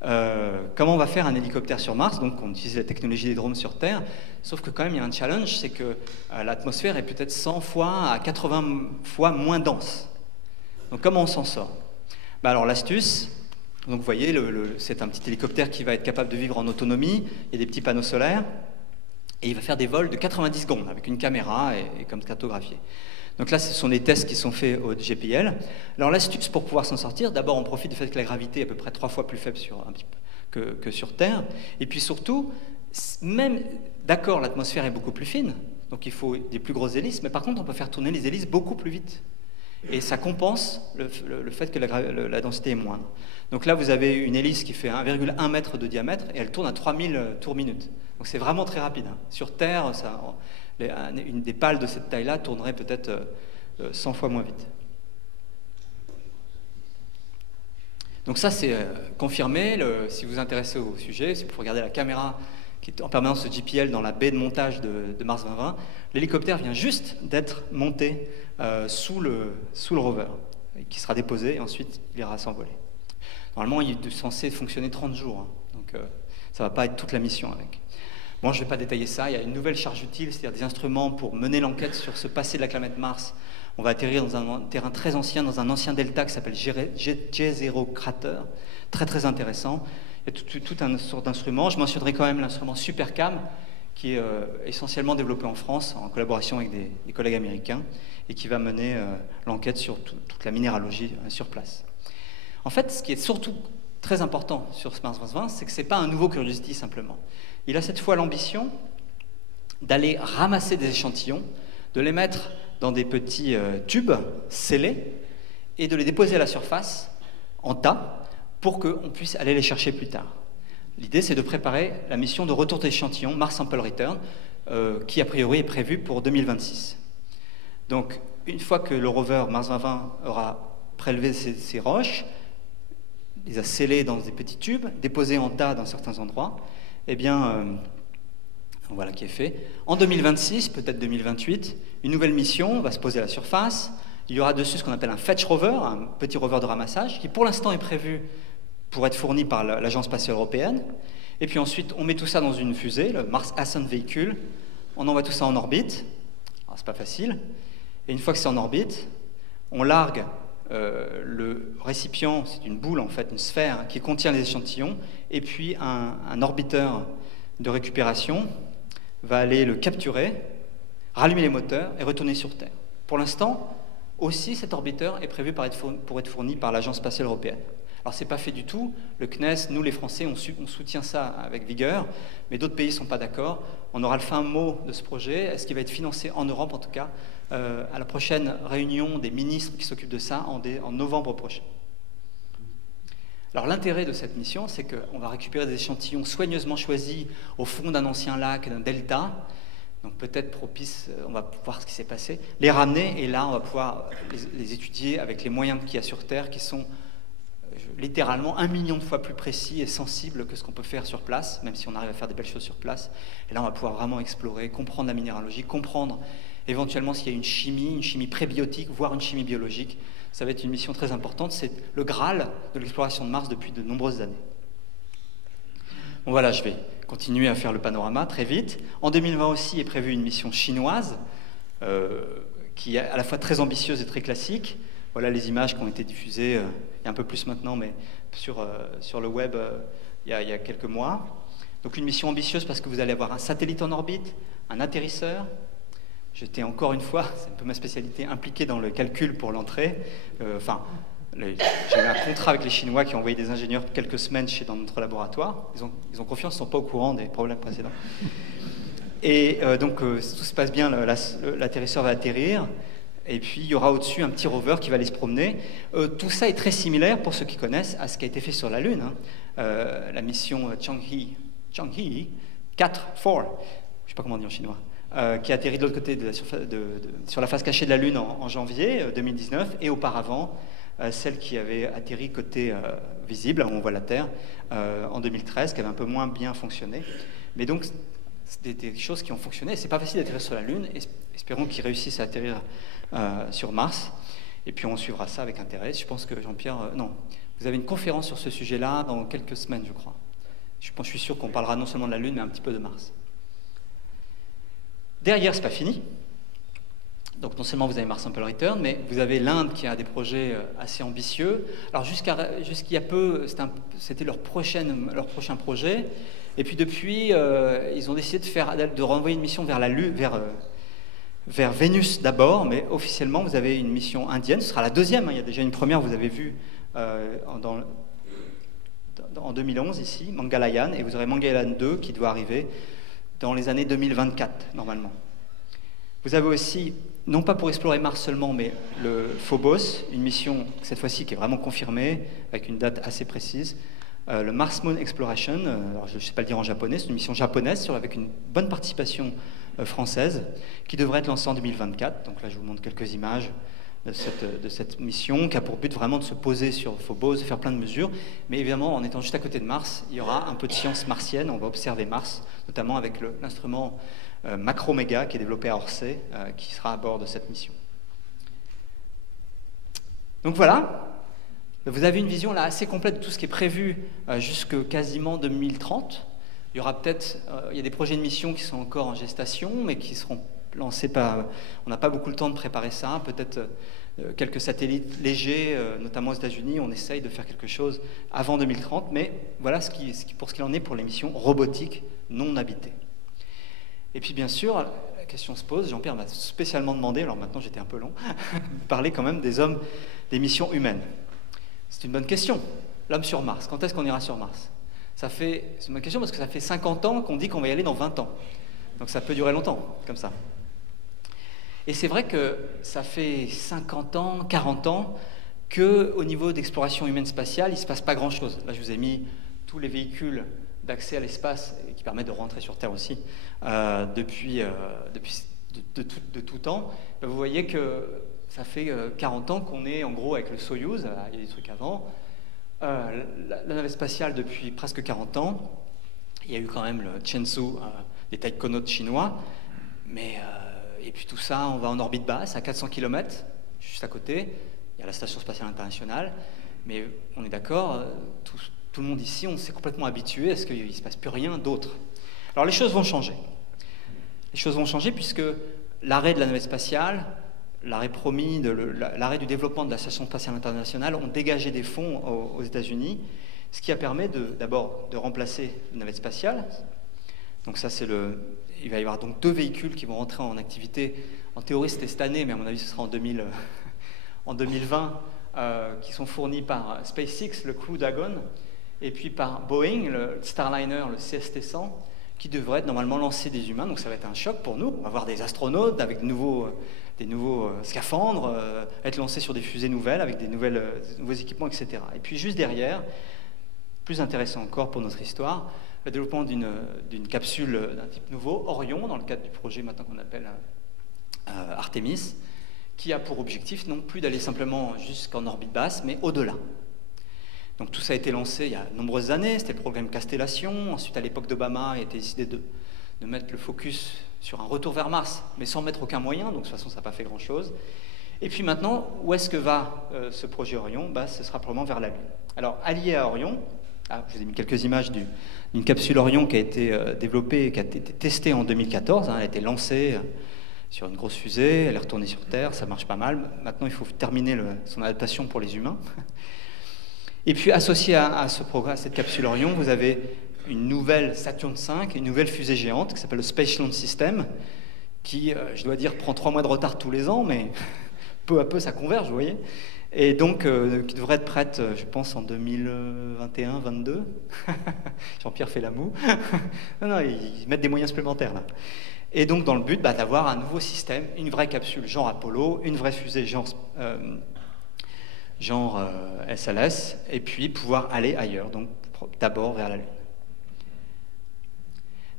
Comment on va faire un hélicoptère sur Mars? Donc on utilise la technologie des drones sur Terre, sauf que quand même il y a un challenge, c'est que l'atmosphère est peut-être 100 fois à 80 fois moins dense. Donc comment on s'en sort? Alors l'astuce, donc vous voyez, c'est un petit hélicoptère qui va être capable de vivre en autonomie, il y a des petits panneaux solaires, et il va faire des vols de 90 secondes avec une caméra et comme cartographié. Donc là, ce sont des tests qui sont faits au JPL. Alors l'astuce pour pouvoir s'en sortir, d'abord on profite du fait que la gravité est à peu près 3 fois plus faible que sur Terre. Et puis surtout, même, d'accord, l'atmosphère est beaucoup plus fine, donc il faut des plus grosses hélices, mais par contre on peut faire tourner les hélices beaucoup plus vite. Et ça compense le fait que la densité est moindre. Donc là, vous avez une hélice qui fait 1,1 mètre de diamètre et elle tourne à 3000 tours minute. Donc c'est vraiment très rapide. Sur Terre, des pales de cette taille-là tourneraient peut-être 100 fois moins vite. Donc ça, c'est confirmé. Si vous vous intéressez au sujet, si vous regardez la caméra qui est en permanence de JPL dans la baie de montage de Mars 2020, l'hélicoptère vient juste d'être monté sous le rover, qui sera déposé et ensuite il ira s'envoler. Normalement, il est censé fonctionner 30 jours, donc ça ne va pas être toute la mission avec. Bon, je ne vais pas détailler ça, il y a une nouvelle charge utile, c'est-à-dire des instruments pour mener l'enquête sur ce passé de la planète Mars. On va atterrir dans un terrain très ancien, dans un ancien delta qui s'appelle Jezero Crater, très très intéressant. Il y a tout un sorte d'instrument. Je mentionnerai quand même l'instrument SuperCam, qui est essentiellement développé en France, en collaboration avec des collègues américains, et qui va mener l'enquête sur toute la minéralogie sur place. En fait, ce qui est surtout très important sur ce Mars 2020, c'est que ce n'est pas un nouveau Curiosity simplement. Il a cette fois l'ambition d'aller ramasser des échantillons, de les mettre dans des petits tubes scellés et de les déposer à la surface en tas pour qu'on puisse aller les chercher plus tard. L'idée, c'est de préparer la mission de retour d'échantillons, Mars Sample Return, qui a priori est prévue pour 2026. Donc, une fois que le rover Mars 2020 aura prélevé ces roches, les a scellées dans des petits tubes, déposées en tas dans certains endroits, eh bien, voilà qui est fait. En 2026, peut-être 2028, une nouvelle mission va se poser à la surface. Il y aura dessus ce qu'on appelle un fetch rover, un petit rover de ramassage, qui pour l'instant est prévu pour être fourni par l'Agence spatiale européenne. Et puis ensuite, on met tout ça dans une fusée, le Mars Ascent Vehicle. On envoie tout ça en orbite. Alors, c'est pas facile. Et une fois que c'est en orbite, on largue le récipient, c'est une boule en fait, une sphère qui contient les échantillons, et puis un orbiteur de récupération va aller le capturer, rallumer les moteurs et retourner sur Terre. Pour l'instant, aussi cet orbiteur est prévu pour être fourni par l'Agence spatiale européenne. Alors c'est pas fait du tout, le CNES, nous les Français, on soutient ça avec vigueur, mais d'autres pays ne sont pas d'accord. On aura le fin mot de ce projet, est-ce qu'il va être financé en Europe en tout cas, à la prochaine réunion des ministres qui s'occupent de ça en novembre prochain. Alors l'intérêt de cette mission, c'est qu'on va récupérer des échantillons soigneusement choisis au fond d'un ancien lac, d'un delta, donc peut-être propice, on va voir ce qui s'est passé, les ramener, et là on va pouvoir les étudier avec les moyens qu'il y a sur Terre, qui sont littéralement 1 million de fois plus précis et sensibles que ce qu'on peut faire sur place, même si on arrive à faire des belles choses sur place. Et là on va pouvoir vraiment explorer, comprendre la minéralogie, comprendre éventuellement s'il y a une chimie prébiotique, voire une chimie biologique. Ça va être une mission très importante, c'est le Graal de l'exploration de Mars depuis de nombreuses années. Bon voilà, je vais continuer à faire le panorama très vite. En 2020 aussi est prévue une mission chinoise, qui est à la fois très ambitieuse et très classique. Voilà les images qui ont été diffusées, il y a un peu plus maintenant, mais sur le web il y a quelques mois. Donc une mission ambitieuse parce que vous allez avoir un satellite en orbite, un atterrisseur. J'étais encore une fois, c'est un peu ma spécialité, impliqué dans le calcul pour l'entrée. J'avais un contrat avec les Chinois qui ont envoyé des ingénieurs quelques semaines dans notre laboratoire. Ils ont confiance, ils ne sont pas au courant des problèmes précédents. Et donc tout se passe bien, l'atterrisseur va atterrir. Et puis il y aura au-dessus un petit rover qui va aller se promener. Tout ça est très similaire, pour ceux qui connaissent, à ce qui a été fait sur la Lune. La mission Chang'e 4, je ne sais pas comment on dit en chinois. Qui a atterri de l'autre côté sur la face cachée de la Lune en janvier 2019, et auparavant celle qui avait atterri côté visible, où on voit la Terre, en 2013, qui avait un peu moins bien fonctionné. Mais donc, c'est des choses qui ont fonctionné. C'est pas facile d'atterrir sur la Lune, espérons qu'ils réussissent à atterrir sur Mars, et puis on suivra ça avec intérêt. Je pense que Jean-Pierre... non, vous avez une conférence sur ce sujet-là dans quelques semaines, je crois. Je suis sûr qu'on parlera non seulement de la Lune, mais un petit peu de Mars. Derrière, c'est pas fini. Donc non seulement vous avez Mars Sample Return, mais vous avez l'Inde qui a des projets assez ambitieux. Alors jusqu'il y a peu, c'était leur prochain projet. Et puis depuis, ils ont décidé de renvoyer une mission vers vers Vénus d'abord, mais officiellement vous avez une mission indienne. Ce sera la deuxième. Il y a déjà une première, vous avez vu en 2011 ici, Mangalyaan, et vous aurez Mangalyaan 2 qui doit arriver dans les années 2024, normalement. Vous avez aussi, non pas pour explorer Mars seulement, mais le Phobos, une mission, cette fois-ci, qui est vraiment confirmée, avec une date assez précise, le Mars Moon Exploration, alors je ne sais pas le dire en japonais, c'est une mission japonaise, avec une bonne participation française, qui devrait être lancée en 2024. Donc là, je vous montre quelques images de cette mission, qui a pour but vraiment de se poser sur Phobos, de faire plein de mesures. Mais évidemment, en étant juste à côté de Mars, il y aura un peu de science martienne. On va observer Mars, notamment avec l'instrument Macroméga qui est développé à Orsay, qui sera à bord de cette mission. Donc voilà, vous avez une vision là assez complète de tout ce qui est prévu jusque quasiment 2030. Il y aura peut-être, il y a des projets de mission qui sont encore en gestation, mais qui seront lancés par... On n'a pas beaucoup le temps de préparer ça, peut-être quelques satellites légers, notamment aux États-Unis, on essaye de faire quelque chose avant 2030, mais voilà pour ce qu'il en est pour les missions robotiques non habitées. Et puis bien sûr, la question se pose, Jean-Pierre m'a spécialement demandé, alors maintenant j'étais un peu long, de parler quand même des missions humaines. C'est une bonne question. L'homme sur Mars, quand est-ce qu'on ira sur Mars? C'est une bonne question parce que ça fait 50 ans qu'on dit qu'on va y aller dans 20 ans. Donc ça peut durer longtemps, comme ça. Et c'est vrai que ça fait 50 ans, 40 ans, qu'au niveau d'exploration humaine spatiale, il ne se passe pas grand-chose. Là, je vous ai mis tous les véhicules d'accès à l'espace qui permettent de rentrer sur Terre aussi, depuis de tout temps. Vous voyez que ça fait 40 ans qu'on est en gros avec le Soyouz, il y a des trucs avant. La navette spatiale depuis presque 40 ans. Il y a eu quand même le Shenzhou, des taïkonautes chinois. Et puis tout ça, on va en orbite basse, à 400 km, juste à côté. Il y a la Station spatiale internationale. Mais on est d'accord, tout le monde ici, on s'est complètement habitué à ce qu'il ne se passe plus rien d'autre. Alors les choses vont changer. Les choses vont changer puisque l'arrêt de la navette spatiale l'arrêt promis, l'arrêt du développement de la Station spatiale internationale ont dégagé des fonds aux États-Unis, ce qui a permis d'abord de remplacer la navette spatiale. Donc ça, il va y avoir donc 2 véhicules qui vont rentrer en activité. En théorie, c'était cette année, mais à mon avis, ce sera en 2020, qui sont fournis par SpaceX, le Crew Dragon, et puis par Boeing, le Starliner, le CST-100, qui devrait normalement lancer des humains. Donc ça va être un choc pour nous. On va avoir des astronautes avec des nouveaux scaphandres, être lancés sur des fusées nouvelles, avec des nouveaux équipements, etc. Et puis juste derrière, plus intéressant encore pour notre histoire, le développement d'une capsule d'un type nouveau, Orion, dans le cadre du projet maintenant qu'on appelle Artemis, qui a pour objectif non plus d'aller simplement jusqu'en orbite basse, mais au-delà. Donc tout ça a été lancé il y a de nombreuses années, c'était le programme Castellation. Ensuite, à l'époque d'Obama, il a été décidé de mettre le focus sur un retour vers Mars, mais sans mettre aucun moyen, donc de toute façon ça n'a pas fait grand-chose. Et puis maintenant, où est-ce que va ce projet Orion? Ce sera probablement vers la Lune. Alors, allié à Orion, je vous ai mis quelques images d'une capsule Orion qui a été développée, qui a été testée en 2014, elle a été lancée sur une grosse fusée, elle est retournée sur Terre, ça marche pas mal. Maintenant, il faut terminer son adaptation pour les humains. Et puis, associé à cette capsule Orion, vous avez une nouvelle Saturn V, une nouvelle fusée géante qui s'appelle le Space Launch System, qui, je dois dire, prend 3 mois de retard tous les ans, mais peu à peu, ça converge, vous voyez. Et donc, qui devrait être prête, je pense, en 2021-22. Jean-Pierre fait la moue. Non, ils mettent des moyens supplémentaires, là. Et donc, dans le but d'avoir un nouveau système, une vraie capsule genre Apollo, une vraie fusée genre SLS, et puis pouvoir aller ailleurs, donc d'abord vers la Lune.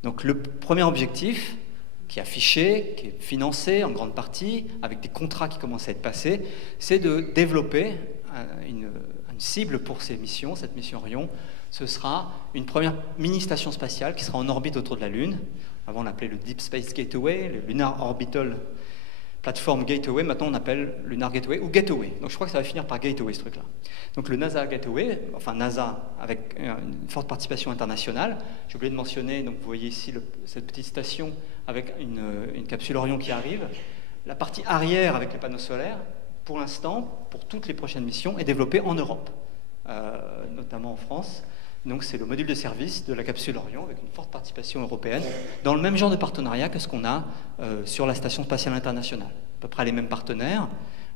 Donc le premier objectif, qui est affiché, qui est financé en grande partie, avec des contrats qui commencent à être passés, c'est de développer une cible pour ces missions, cette mission Orion. Ce sera une première mini-station spatiale qui sera en orbite autour de la Lune. Avant on l'appelait le Deep Space Gateway, le Lunar Orbital Platform Gateway, maintenant on appelle Lunar Gateway ou Gateway. Donc je crois que ça va finir par Gateway ce truc-là. Donc le NASA Gateway, enfin NASA avec une forte participation internationale. J'ai oublié de mentionner, donc vous voyez ici cette petite station avec une capsule Orion qui arrive. La partie arrière avec les panneaux solaires, pour l'instant, pour toutes les prochaines missions, est développée en Europe, notamment en France. Donc c'est le module de service de la capsule Orion avec une forte participation européenne dans le même genre de partenariat que ce qu'on a sur la Station spatiale internationale. À peu près les mêmes partenaires,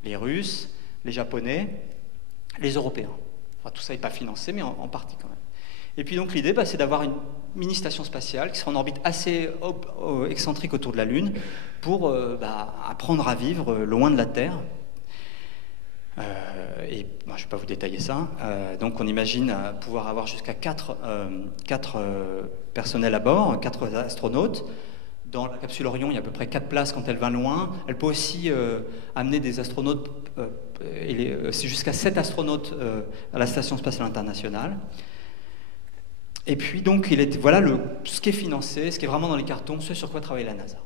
les Russes, les Japonais, les Européens. Enfin, tout ça n'est pas financé, mais en partie quand même. Et puis donc l'idée, c'est d'avoir une mini-station spatiale qui sera en orbite assez excentrique autour de la Lune pour apprendre à vivre loin de la Terre. Et je ne vais pas vous détailler ça. Donc on imagine pouvoir avoir jusqu'à 4 personnels à bord, 4 astronautes. Dans la capsule Orion, il y a à peu près 4 places quand elle va loin. Elle peut aussi amener des astronautes, c'est jusqu'à 7 astronautes à la Station spatiale internationale. Et puis donc, voilà ce qui est financé, ce qui est vraiment dans les cartons, ce sur quoi travaille la NASA.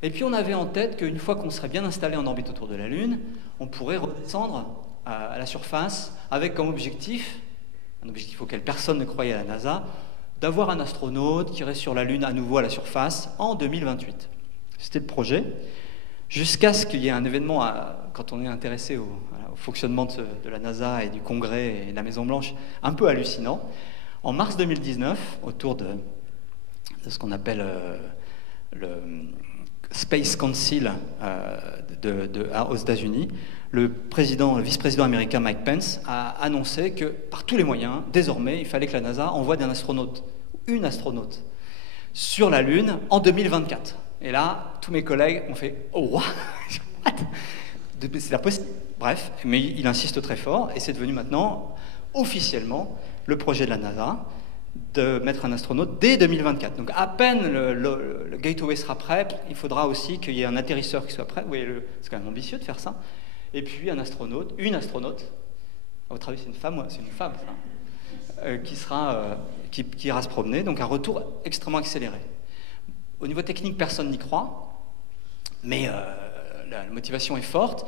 Et puis on avait en tête qu'une fois qu'on serait bien installé en orbite autour de la Lune, on pourrait redescendre à la surface avec comme objectif, un objectif auquel personne ne croyait à la NASA, d'avoir un astronaute qui reste sur la Lune à nouveau à la surface en 2028. C'était le projet, jusqu'à ce qu'il y ait un événement, quand on est intéressé au fonctionnement de la NASA et du Congrès et de la Maison-Blanche, un peu hallucinant. En mars 2019, autour de ce qu'on appelle le Space Council aux États-Unis, le vice-président américain Mike Pence a annoncé que par tous les moyens, désormais, il fallait que la NASA envoie une astronaute sur la Lune en 2024. Et là, tous mes collègues ont fait « Oh, what? C'est impossible !» Bref, mais il insiste très fort, et c'est devenu maintenant, officiellement, le projet de la NASA, de mettre un astronaute dès 2024. Donc à peine le Gateway sera prêt, il faudra aussi qu'il y ait un atterrisseur qui soit prêt. Vous voyez, c'est quand même ambitieux de faire ça. Et puis une astronaute, à votre avis c'est une femme, c'est une femme ça, qui ira se promener, donc un retour extrêmement accéléré. Au niveau technique, personne n'y croit, mais la motivation est forte.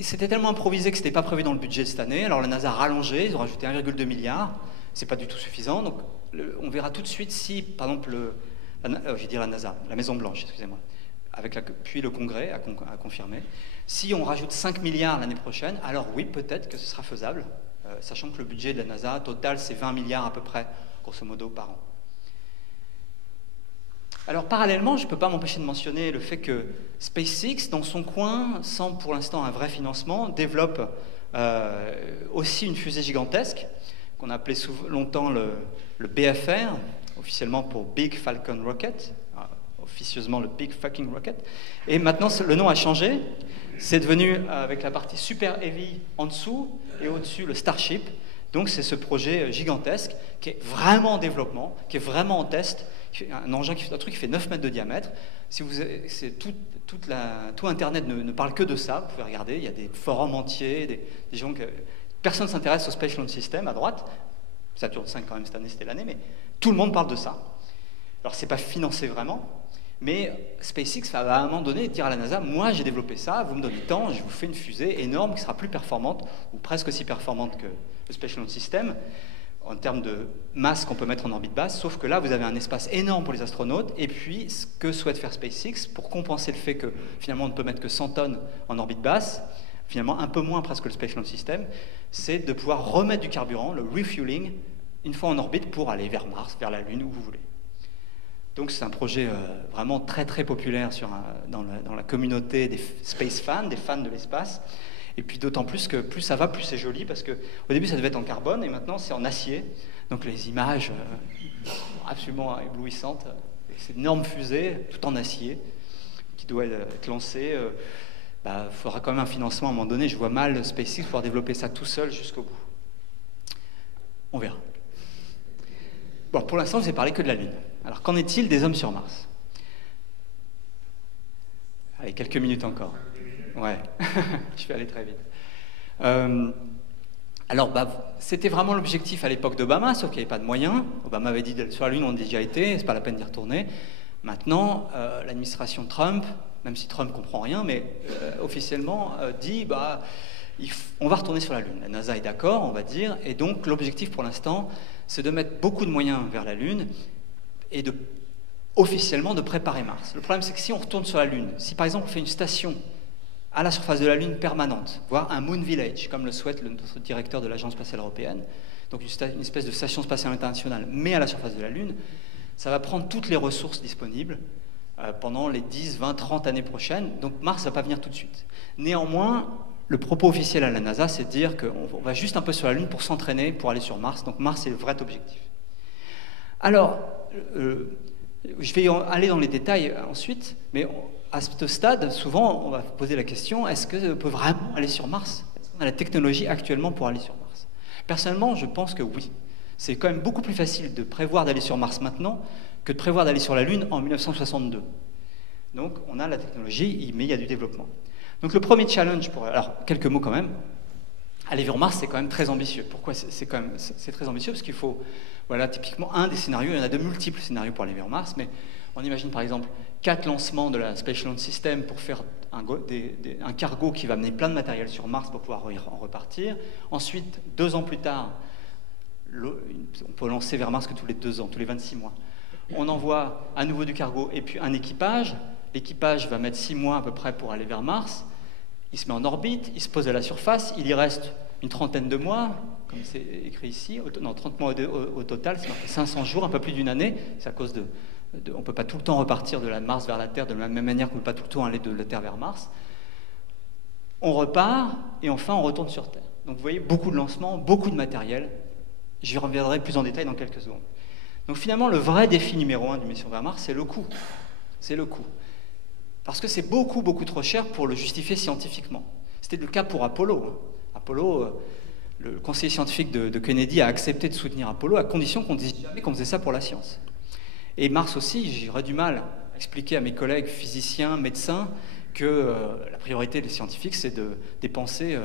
C'était tellement improvisé que ce n'était pas prévu dans le budget de cette année. Alors la NASA a rallongé, ils ont rajouté 1,2 milliard. C'est pas du tout suffisant. Donc on verra tout de suite si, par exemple, la NASA, la Maison Blanche, excusez-moi, puis le Congrès a confirmé. Si on rajoute 5 milliards l'année prochaine, alors oui, peut-être que ce sera faisable, sachant que le budget de la NASA total, c'est 20 milliards à peu près, grosso modo, par an. Alors parallèlement, je ne peux pas m'empêcher de mentionner le fait que SpaceX, dans son coin, sans pour l'instant un vrai financement, développe aussi une fusée gigantesque, qu'on a appelé longtemps le BFR, officiellement pour Big Falcon Rocket, officieusement le Big Fucking Rocket. Et maintenant, le nom a changé. C'est devenu, avec la partie Super Heavy en dessous, et au-dessus, le Starship. Donc c'est ce projet gigantesque qui est vraiment en développement, qui est vraiment en test, un truc qui fait 9 mètres de diamètre. Si tout Internet ne parle que de ça, vous pouvez regarder, il y a des forums entiers, des gens que... Personne ne s'intéresse au Space Launch System à droite. Saturn 5 quand même cette année, c'était l'année, mais tout le monde parle de ça. Alors c'est pas financé vraiment, mais SpaceX va à un moment donné dire à la NASA, moi j'ai développé ça, vous me donnez tant, je vous fais une fusée énorme qui sera plus performante, ou presque aussi performante que le Space Launch System, en termes de masse qu'on peut mettre en orbite basse, sauf que là, vous avez un espace énorme pour les astronautes, et puis ce que souhaite faire SpaceX, pour compenser le fait que finalement on ne peut mettre que 100 tonnes en orbite basse, finalement un peu moins presque que le Space Launch System, c'est de pouvoir remettre du carburant, le refueling, une fois en orbite pour aller vers Mars, vers la Lune, où vous voulez. Donc c'est un projet vraiment très très populaire dans la communauté des space fans, des fans de l'espace. Et puis d'autant plus que plus ça va, plus c'est joli, parce qu'au début ça devait être en carbone, et maintenant c'est en acier. Donc les images absolument éblouissantes. C'est une énorme fusée, tout en acier, qui doit être lancée. Faudra quand même un financement à un moment donné. Je vois mal SpaceX pouvoir développer ça tout seul jusqu'au bout. On verra. Bon, pour l'instant, je vous ai parlé que de la Lune. Alors, qu'en est-il des hommes sur Mars? Allez, quelques minutes encore. Ouais, je vais aller très vite. Alors, c'était vraiment l'objectif à l'époque d'Obama, sauf qu'il n'y avait pas de moyens. Obama avait dit d'aller sur la Lune, on a déjà été, c'est pas la peine d'y retourner. Maintenant, l'administration Trump, même si Trump ne comprend rien, mais officiellement dit on va retourner sur la Lune. La NASA est d'accord, on va dire, et donc l'objectif pour l'instant, c'est de mettre beaucoup de moyens vers la Lune et officiellement de préparer Mars. Le problème, c'est que si on retourne sur la Lune, si par exemple on fait une station à la surface de la Lune permanente, voire un Moon Village, comme le souhaite notre directeur de l'Agence spatiale européenne, donc une espèce de station spatiale internationale, mais à la surface de la Lune, ça va prendre toutes les ressources disponibles pendant les 10, 20, 30 années prochaines, donc Mars ne va pas venir tout de suite. Néanmoins, le propos officiel à la NASA, c'est de dire qu'on va juste un peu sur la Lune pour s'entraîner, pour aller sur Mars, donc Mars, c'est le vrai objectif. Alors, je vais aller dans les détails ensuite, mais à ce stade, souvent, on va poser la question, est-ce qu'on peut vraiment aller sur Mars? Est-ce qu'on a la technologie actuellement pour aller sur Mars? Personnellement, je pense que oui. C'est quand même beaucoup plus facile de prévoir d'aller sur Mars maintenant que de prévoir d'aller sur la Lune en 1962. Donc, on a la technologie, mais il y a du développement. Donc, le premier challenge, alors, quelques mots quand même. Aller vers Mars, c'est quand même très ambitieux. Pourquoi c'est très ambitieux? Parce qu'il faut, voilà, typiquement, un des scénarios, il y en a de multiples scénarios pour aller vers Mars, mais on imagine par exemple 4 lancements de la Space Launch System pour faire un cargo qui va amener plein de matériel sur Mars pour pouvoir en repartir. Ensuite, 2 ans plus tard, on peut lancer vers Mars que tous les 2 ans, tous les 26 mois. On envoie à nouveau du cargo et puis un équipage. L'équipage va mettre 6 mois à peu près pour aller vers Mars. Il se met en orbite, il se pose à la surface, il y reste une trentaine de mois, comme c'est écrit ici, 30 mois au total, c'est marqué 500 jours, un peu plus d'une année. C'est à cause on ne peut pas tout le temps repartir de la Mars vers la Terre de la même manière qu'on ne peut pas tout le temps aller de la Terre vers Mars. On repart et enfin on retourne sur Terre. Donc vous voyez, beaucoup de lancements, beaucoup de matériel. J'y reviendrai plus en détail dans quelques secondes. Donc finalement, le vrai défi numéro 1 d'une mission vers Mars, c'est le coût. C'est le coût. Parce que c'est beaucoup, beaucoup trop cher pour le justifier scientifiquement. C'était le cas pour Apollo. Apollo, le conseiller scientifique de Kennedy a accepté de soutenir Apollo à condition qu'on ne dise jamais qu'on faisait ça pour la science. Et Mars aussi, j'aurais du mal à expliquer à mes collègues physiciens, médecins, que la priorité des scientifiques, c'est de dépenser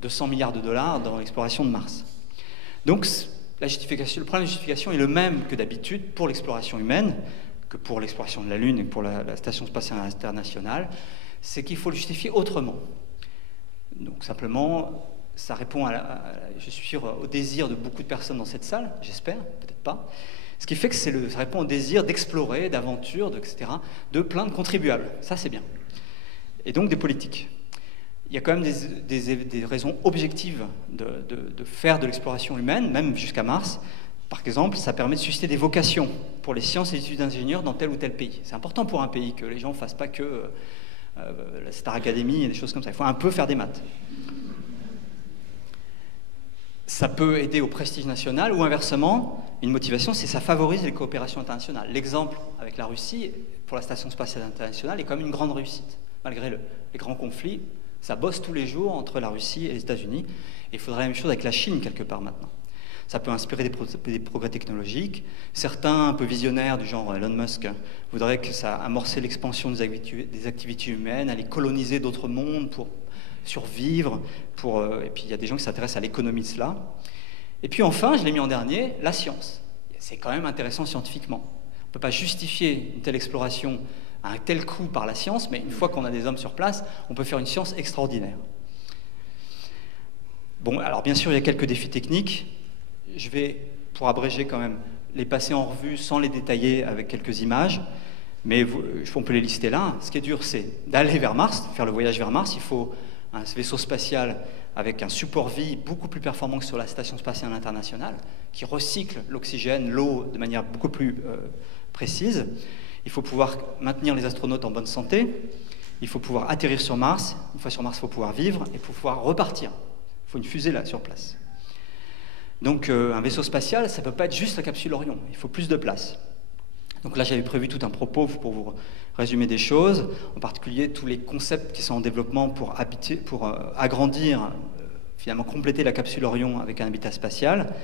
200 milliards de dollars dans l'exploration de Mars. Donc, le problème de justification est le même que d'habitude pour l'exploration humaine, que pour l'exploration de la Lune et pour la Station spatiale internationale, c'est qu'il faut le justifier autrement. Donc simplement, ça répond je suis sûr, au désir de beaucoup de personnes dans cette salle, j'espère, peut-être pas, Ce qui fait que ça répond au désir d'explorer, d'aventure, etc., de plein de contribuables. Ça, c'est bien. Et donc des politiques. Il y a quand même des raisons objectives de faire de l'exploration humaine, même jusqu'à Mars. Par exemple, ça permet de susciter des vocations pour les sciences et les études d'ingénieurs dans tel ou tel pays. C'est important pour un pays que les gens ne fassent pas que la Star Academy et des choses comme ça. Il faut un peu faire des maths. Ça peut aider au prestige national ou inversement, une motivation, c'est ça favorise les coopérations internationales. L'exemple avec la Russie, pour la Station spatiale internationale, est quand même une grande réussite. Malgré les grands conflits, ça bosse tous les jours entre la Russie et les États-Unis. Et il faudrait la même chose avec la Chine, quelque part, maintenant. Ça peut inspirer des progrès technologiques. Certains, un peu visionnaires, du genre Elon Musk, voudraient que ça amorce l'expansion des activités humaines, aller coloniser d'autres mondes pour survivre. Et puis il y a des gens qui s'intéressent à l'économie de cela. Et puis enfin, je l'ai mis en dernier, la science. C'est quand même intéressant scientifiquement. On ne peut pas justifier une telle exploration à un tel coût par la science, mais une fois qu'on a des hommes sur place, on peut faire une science extraordinaire. Bon, alors bien sûr, il y a quelques défis techniques. Je vais, pour abréger quand même, les passer en revue sans les détailler avec quelques images, mais on peut les lister là. Ce qui est dur, c'est d'aller vers Mars, faire le voyage vers Mars. Il faut un vaisseau spatial avec un support vie beaucoup plus performant que sur la Station spatiale internationale, qui recycle l'oxygène, l'eau de manière beaucoup plus précise. Il faut pouvoir maintenir les astronautes en bonne santé. Il faut pouvoir atterrir sur Mars. Une fois sur Mars, il faut pouvoir vivre et pour pouvoir repartir. Il faut une fusée là, sur place. Donc un vaisseau spatial, ça ne peut pas être juste la capsule Orion. Il faut plus de place. Donc là, j'avais prévu tout un propos pour vous résumer des choses, en particulier tous les concepts qui sont en développement pour agrandir, finalement compléter la capsule Orion avec un habitat spatial.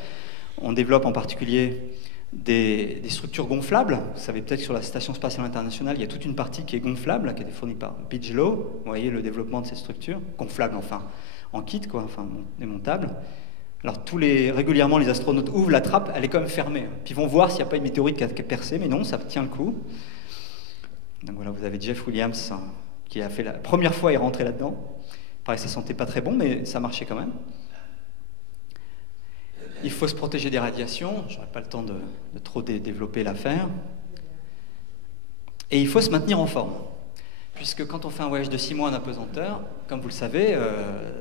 On développe en particulier des structures gonflables. Vous savez peut-être que sur la Station spatiale internationale, il y a toute une partie qui est gonflable, qui a été fournie par Bigelow. Vous voyez le développement de ces structures, gonflables enfin, en kit, quoi, enfin démontables. Alors régulièrement, les astronautes ouvrent la trappe, elle est quand même fermée. Puis ils vont voir s'il n'y a pas une météorite qui a percé, mais non, ça tient le coup. Donc voilà, vous avez Jeff Williams qui a fait la première fois est rentré là-dedans. Pareil, ça sentait pas très bon, mais ça marchait quand même. Il faut se protéger des radiations, j'aurais pas le temps de trop développer l'affaire. Et il faut se maintenir en forme. Puisque quand on fait un voyage de 6 mois en apesanteur, comme vous le savez,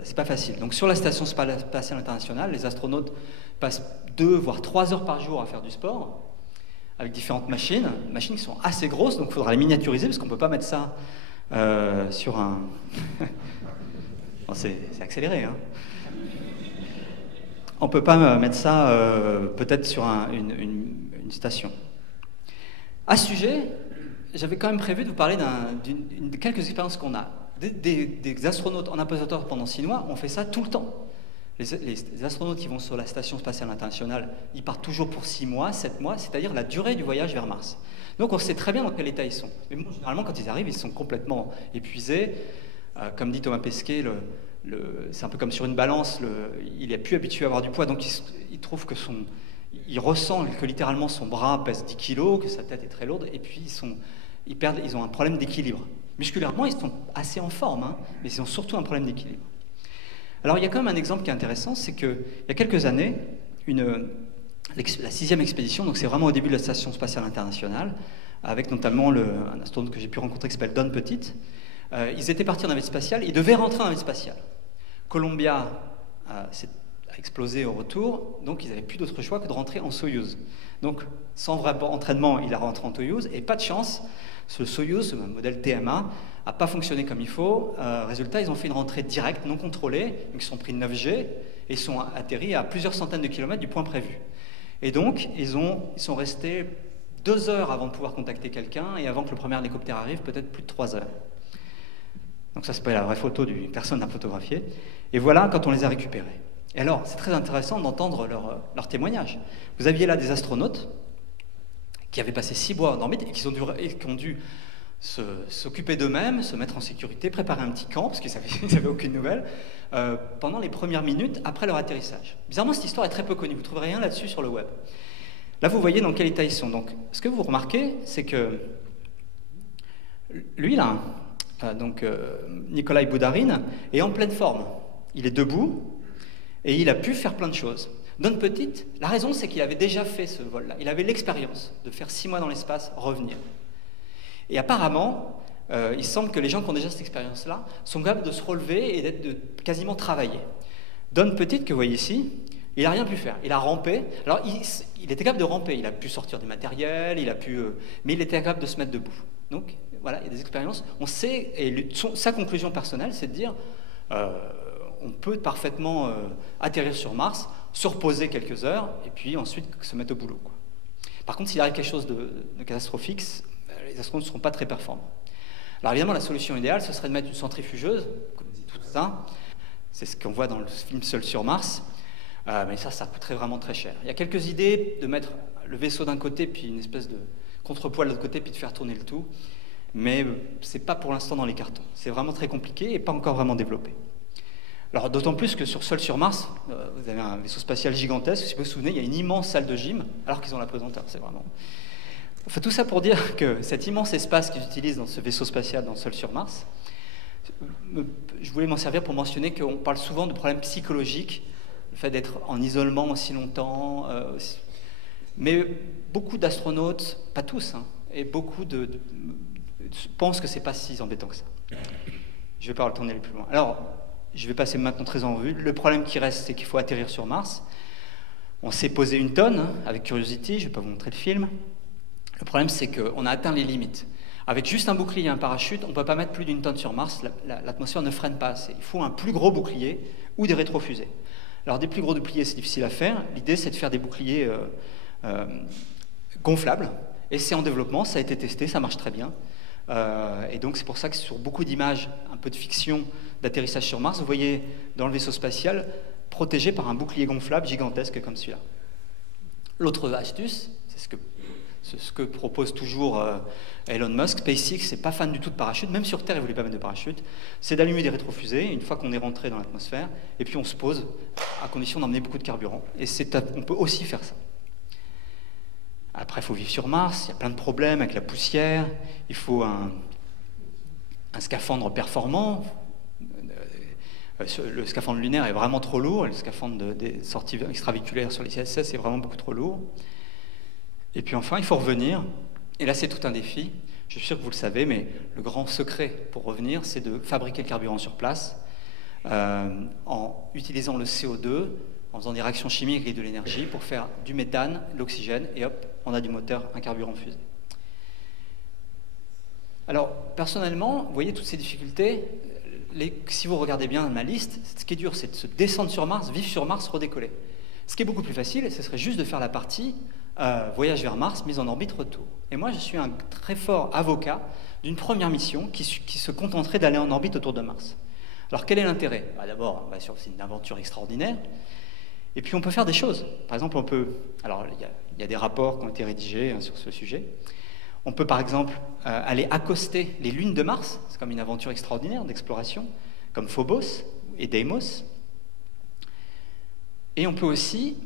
c'est pas facile. Donc sur la Station spatiale internationale, les astronautes passent 2 voire 3 heures par jour à faire du sport, avec différentes machines qui sont assez grosses, donc il faudra les miniaturiser, parce qu'on ne peut pas mettre ça sur un... Bon, c'est accéléré, hein. On ne peut pas mettre ça peut-être sur une station. À ce sujet, j'avais quand même prévu de vous parler de quelques expériences qu'on a. Des astronautes en apesanteur pendant 6 mois, on fait ça tout le temps. Les astronautes qui vont sur la Station spatiale internationale, ils partent toujours pour 6 mois, 7 mois, c'est-à-dire la durée du voyage vers Mars. Donc on sait très bien dans quel état ils sont. Mais bon, généralement, quand ils arrivent, ils sont complètement épuisés. Comme dit Thomas Pesquet, c'est un peu comme sur une balance, il n'est plus habitué à avoir du poids, donc il trouve que il ressent que littéralement son bras pèse 10 kilos, que sa tête est très lourde, et puis ils ont un problème d'équilibre. Musculairement, ils sont assez en forme, hein, mais ils ont surtout un problème d'équilibre. Alors il y a quand même un exemple qui est intéressant, c'est qu'il y a quelques années, la 6e expédition, donc c'est vraiment au début de la Station spatiale internationale, avec notamment un astronaute que j'ai pu rencontrer qui s'appelle Don Petit. Ils étaient partis en navette spatiale, ils devaient rentrer en navette spatiale. Columbia a explosé au retour, donc ils n'avaient plus d'autre choix que de rentrer en Soyouz. Donc sans vrai entraînement, il a rentré en Soyouz, et pas de chance, ce Soyouz, ce modèle TMA, n'a pas fonctionné comme il faut. Résultat, ils ont fait une rentrée directe, non contrôlée, ils se sont pris 9G, et ils sont atterris à plusieurs centaines de kilomètres du point prévu. Et donc, ils sont restés 2 heures avant de pouvoir contacter quelqu'un, et avant que le premier hélicoptère arrive, peut-être plus de 3 heures. Donc ça, c'est pas la vraie photo, personne n'a photographié. Et voilà quand on les a récupérés. Et alors, c'est très intéressant d'entendre leur témoignage. Vous aviez là des astronautes qui avaient passé 6 mois en orbite et qui ont dû s'occuper d'eux-mêmes, se mettre en sécurité, préparer un petit camp, parce qu'ils n'avaient aucune nouvelle, pendant les premières minutes après leur atterrissage. Bizarrement, cette histoire est très peu connue, vous ne trouverez rien là-dessus sur le web. Là, vous voyez dans quel état ils sont. Donc, ce que vous remarquez, c'est que lui, là, Nikolai Boudarine, est en pleine forme. Il est debout et il a pu faire plein de choses. Don Petit, la raison, c'est qu'il avait déjà fait ce vol-là. Il avait l'expérience de faire 6 mois dans l'espace, revenir. Et apparemment, il semble que les gens qui ont déjà cette expérience-là sont capables de se relever et de quasiment travailler. Don Petit, que vous voyez ici, il n'a rien pu faire. Il a rampé. Alors, il était capable de ramper. Il a pu sortir du matériel, mais il était capable de se mettre debout. Donc, voilà, il y a des expériences. On sait, et sa conclusion personnelle, c'est de dire on peut parfaitement atterrir sur Mars, se reposer quelques heures, et puis ensuite se mettre au boulot, quoi. Par contre, s'il arrive quelque chose de catastrophique, les astronautes ne seront pas très performants. Alors évidemment, la solution idéale, ce serait de mettre une centrifugeuse, comme tout ça. C'est ce qu'on voit dans le film Seul sur Mars. Mais ça coûterait vraiment très cher. Il y a quelques idées de mettre le vaisseau d'un côté, puis une espèce de contrepoids de l'autre côté, puis de faire tourner le tout. Mais ce n'est pas pour l'instant dans les cartons. C'est vraiment très compliqué et pas encore vraiment développé. Alors d'autant plus que Seul sur Mars, vous avez un vaisseau spatial gigantesque. Si vous vous souvenez, il y a une immense salle de gym, alors qu'ils ont la pesanteur. C'est vraiment... Enfin, tout ça pour dire que cet immense espace qu'ils utilisent dans ce vaisseau spatial dans Seul sur Mars, je voulais m'en servir pour mentionner qu'on parle souvent de problèmes psychologiques, le fait d'être en isolement aussi longtemps, mais beaucoup d'astronautes, pas tous, hein, et beaucoup pensent que c'est pas si embêtant que ça. Je vais pas retourner plus loin. Alors, je vais passer maintenant très en revue. Le problème qui reste, c'est qu'il faut atterrir sur Mars. On s'est posé une tonne, hein, avec Curiosity, je vais pas vous montrer le film. Le problème, c'est qu'on a atteint les limites. Avec juste un bouclier et un parachute, on ne peut pas mettre plus d'une tonne sur Mars, l'atmosphère ne freine pas assez. Il faut un plus gros bouclier ou des rétrofusées. Alors des plus gros boucliers, c'est difficile à faire. L'idée, c'est de faire des boucliers gonflables. Et c'est en développement, ça a été testé, ça marche très bien. Et donc c'est pour ça que sur beaucoup d'images, un peu de fiction d'atterrissage sur Mars, vous voyez dans le vaisseau spatial protégé par un bouclier gonflable gigantesque comme celui-là. L'autre astuce, c'est ce que propose toujours Elon Musk. SpaceX n'est pas fan du tout de parachute, même sur Terre, il ne voulait pas mettre de parachute. C'est d'allumer des rétrofusées une fois qu'on est rentré dans l'atmosphère, et puis on se pose à condition d'emmener beaucoup de carburant. Et on peut aussi faire ça. Après, il faut vivre sur Mars, il y a plein de problèmes avec la poussière, il faut un scaphandre performant. Le scaphandre lunaire est vraiment trop lourd, et le scaphandre des sorties extravéhiculaires sur les ISS est vraiment beaucoup trop lourd. Et puis enfin, il faut revenir, et là c'est tout un défi, je suis sûr que vous le savez, mais le grand secret pour revenir, c'est de fabriquer le carburant sur place, en utilisant le CO2, en faisant des réactions chimiques avec de l'énergie pour faire du méthane, de l'oxygène, et hop, on a du moteur, un carburant fusée. Alors, personnellement, vous voyez toutes ces difficultés, si vous regardez bien ma liste, ce qui est dur, c'est de se descendre sur Mars, vivre sur Mars, redécoller. Ce qui est beaucoup plus facile, ce serait juste de faire la partie voyage vers Mars, mise en orbite, retour. Et moi, je suis un très fort avocat d'une première mission qui se contenterait d'aller en orbite autour de Mars. Alors, quel est l'intérêt? D'abord, c'est une aventure extraordinaire. Et puis, on peut faire des choses. Par exemple, alors, il y a des rapports qui ont été rédigés sur ce sujet. On peut, par exemple, aller accoster les lunes de Mars. C'est comme une aventure extraordinaire d'exploration, comme Phobos et Deimos. Et on peut aussi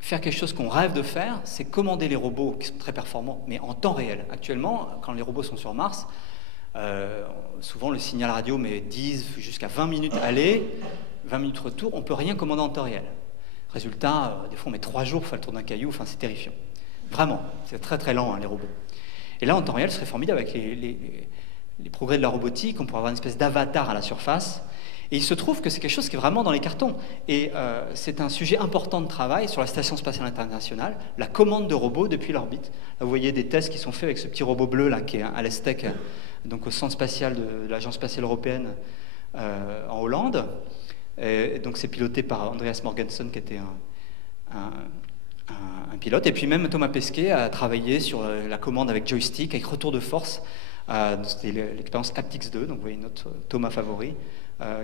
faire quelque chose qu'on rêve de faire, c'est commander les robots qui sont très performants, mais en temps réel. Actuellement, quand les robots sont sur Mars, souvent le signal radio met 10 jusqu'à 20 minutes aller, 20 minutes retour, on ne peut rien commander en temps réel. Résultat, des fois on met 3 jours pour faire le tour d'un caillou, enfin c'est terrifiant. Vraiment, c'est très très lent, hein, les robots. Et là, en temps réel, ce serait formidable avec les progrès de la robotique, on pourrait avoir une espèce d'avatar à la surface. Et il se trouve que c'est quelque chose qui est vraiment dans les cartons. Et c'est un sujet important de travail sur la Station spatiale internationale, la commande de robots depuis l'orbite. Là, vous voyez des tests qui sont faits avec ce petit robot bleu là, qui est à l'ESTEC, donc au centre spatial de l'Agence spatiale européenne en Hollande. Et donc c'est piloté par Andreas Morgenson, qui était un pilote. Et puis même Thomas Pesquet a travaillé sur la commande avec joystick, avec retour de force. C'était l'expérience Aptix 2, donc vous voyez notre Thomas favori.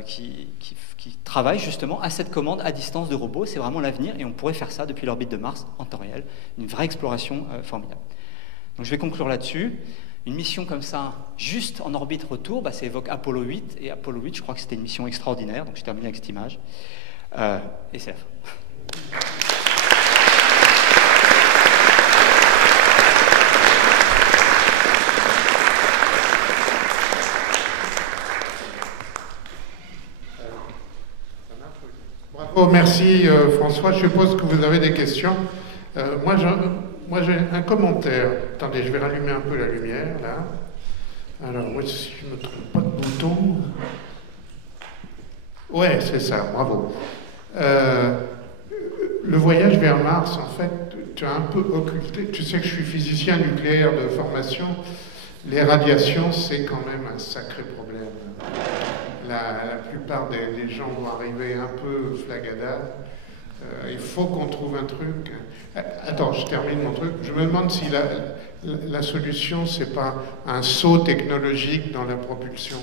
Qui travaille justement à cette commande à distance de robots. C'est vraiment l'avenir et on pourrait faire ça depuis l'orbite de Mars en temps réel. Une vraie exploration formidable. Donc je vais conclure là-dessus. Une mission comme ça, juste en orbite retour, ça évoque Apollo 8. Et Apollo 8, je crois que c'était une mission extraordinaire. Donc je termine avec cette image. Et c'est la fin. Bon, merci François. Je suppose que vous avez des questions. Moi, j'ai un commentaire. Attendez, je vais rallumer un peu la lumière, là. Alors, moi, si je ne me trompe pas de bouton... Ouais, c'est ça, bravo. Le voyage vers Mars, en fait, tu as un peu occulté. Tu sais que je suis physicien nucléaire de formation. Les radiations, c'est quand même un sacré problème. La plupart des gens vont arriver un peu flagadades. Il faut qu'on trouve un truc. Attends, je termine mon truc. Je me demande si la solution, c'est pas un saut technologique dans la propulsion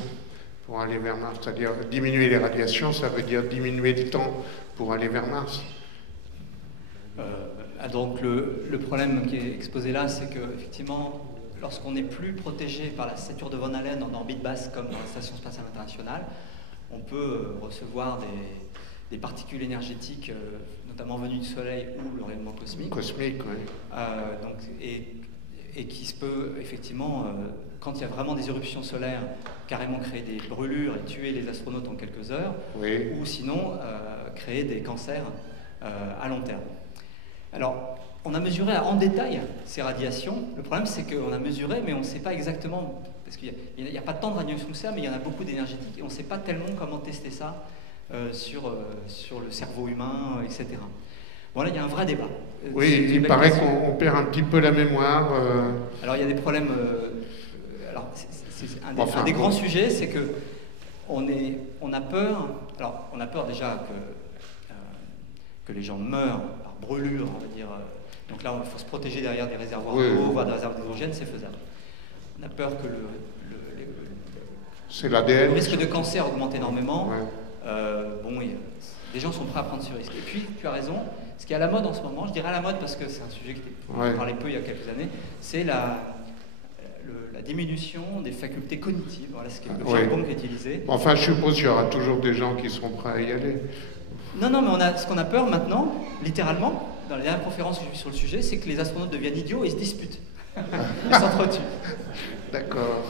pour aller vers Mars. C'est-à-dire diminuer les radiations, ça veut dire diminuer le temps pour aller vers Mars. Donc le problème qui est exposé là, c'est qu'effectivement, lorsqu'on n'est plus protégé par la ceinture de Von Allen en orbite basse comme dans la Station spatiale internationale, on peut recevoir des particules énergétiques, notamment venues du Soleil ou le rayonnement cosmique. Cosmique, oui. Et qui se peut, effectivement, quand il y a vraiment des éruptions solaires, carrément créer des brûlures et tuer les astronautes en quelques heures, oui. Ou sinon créer des cancers à long terme. Alors, on a mesuré en détail ces radiations. Le problème, c'est qu'on a mesuré, mais on ne sait pas exactement, parce qu'il n'y a pas tant de radiations que ça, mais il y en a beaucoup d'énergétiques, et on ne sait pas tellement comment tester ça sur le cerveau humain, etc. Bon, là, il y a un vrai débat. Oui, il paraît qu'on perd un petit peu la mémoire. Alors, il y a des problèmes... alors, un des grands sujets, c'est que on a peur... Alors, on a peur déjà que les gens meurent par brûlure, on va dire... donc là, il faut se protéger derrière des réservoirs d'eau, voire des réservoirs d'hydrogène, c'est faisable. On a peur que le risque de cancer augmente énormément. Ouais. Des gens sont prêts à prendre ce risque. Et puis, tu as raison, ce qui est à la mode en ce moment, je dirais à la mode parce que c'est un sujet on parlait peu il y a quelques années, c'est la diminution des facultés cognitives. Voilà ce qui est le jargon qui est utilisé. Enfin, je suppose qu'il y aura toujours des gens qui seront prêts à y aller. Non, mais ce qu'on a peur maintenant, littéralement, dans les dernières conférences que j'ai vues sur le sujet, c'est que les astronautes deviennent idiots et ils se disputent. Ils s'entretuent. D'accord.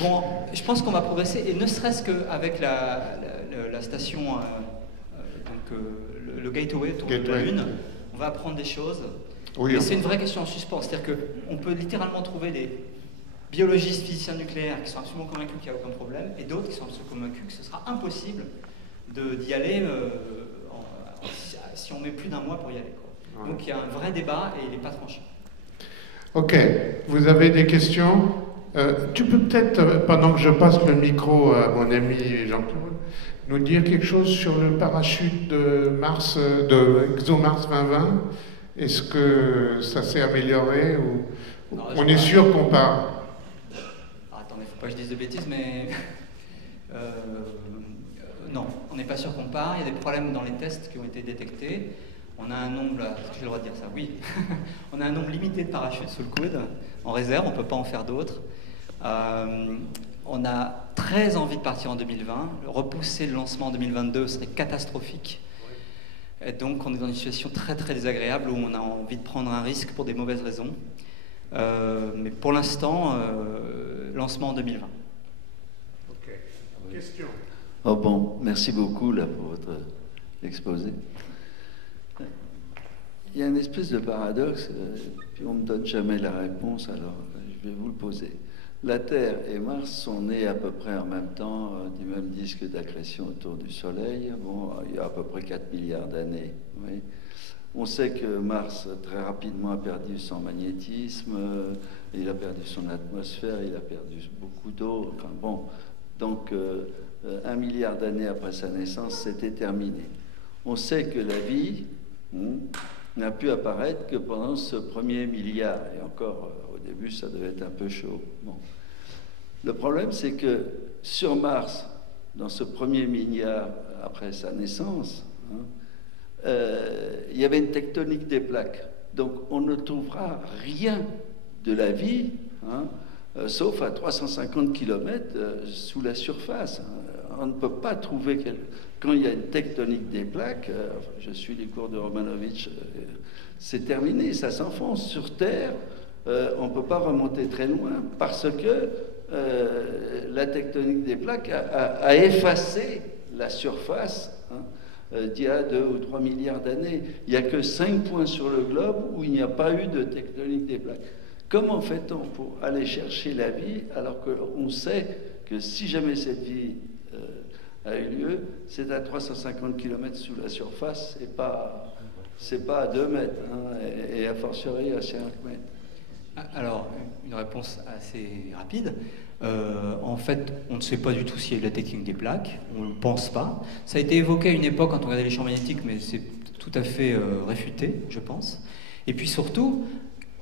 Bon, je pense qu'on va progresser, et ne serait-ce qu'avec la station, le Gateway autour de la Lune, on va apprendre des choses. Oui, mais c'est une vraie question en suspens. C'est-à-dire qu'on peut littéralement trouver des biologistes, physiciens nucléaires qui sont absolument convaincus qu'il n'y a aucun problème, et d'autres qui sont absolument convaincus que ce sera impossible d'y aller si on met plus d'un mois pour y aller, quoi. Donc il y a un vrai débat et il n'est pas tranché. Ok. Vous avez des questions? Tu peux peut-être, pendant que je passe le micro à mon ami Jean-Claude, nous dire quelque chose sur le parachute de Mars, de ExoMars 2020? Est-ce que ça s'est amélioré ou non, on est sûr qu'on part? Attendez, faut pas que je dise de bêtises, mais non, on n'est pas sûr qu'on part. Il y a des problèmes dans les tests qui ont été détectés. On a un nombre, est-ce que j'ai le droit de dire ça? Oui. On a un nombre limité de parachutes sous le coude, en réserve, on ne peut pas en faire d'autres. On a très envie de partir en 2020. Repousser le lancement en 2022 serait catastrophique. Et donc on est dans une situation très très désagréable où on a envie de prendre un risque pour des mauvaises raisons. Mais pour l'instant, lancement en 2020. Ok. Question. Oh bon, merci beaucoup là pour votre exposé. Il y a une espèce de paradoxe, puis on ne me donne jamais la réponse, alors je vais vous le poser. La Terre et Mars sont nés à peu près en même temps du même disque d'accrétion autour du Soleil. Bon, il y a à peu près 4 milliards d'années. Oui. On sait que Mars très rapidement a perdu son magnétisme, il a perdu son atmosphère, il a perdu beaucoup d'eau. Enfin, bon, donc 1 milliard d'années après sa naissance, c'était terminé. On sait que la vie n'a pu apparaître que pendant ce premier milliard, et encore au début ça devait être un peu chaud. Bon. Le problème c'est que sur Mars, dans ce premier milliard après sa naissance, il y avait une tectonique des plaques, donc on ne trouvera rien de la vie, sauf à 350 km sous la surface. On ne peut pas trouver quand il y a une tectonique des plaques, je suis les cours de Romanovitch, c'est terminé, ça s'enfonce sur Terre, on ne peut pas remonter très loin parce que la tectonique des plaques a effacé la surface d'il y a 2 ou 3 milliards d'années. Il n'y a que 5 points sur le globe où il n'y a pas eu de tectonique des plaques. Comment fait-on pour aller chercher la vie alors qu'on sait que si jamais cette vie a eu lieu, c'est à 350 km sous la surface c'est pas à 2 mètres, hein, et a fortiori à 5 mètres. Alors, une réponse assez rapide. En fait, on ne sait pas du tout s'il y a eu de la tectonique des plaques, on ne le pense pas. Ça a été évoqué à une époque quand on regardait les champs magnétiques, mais c'est tout à fait réfuté, je pense. Et puis surtout,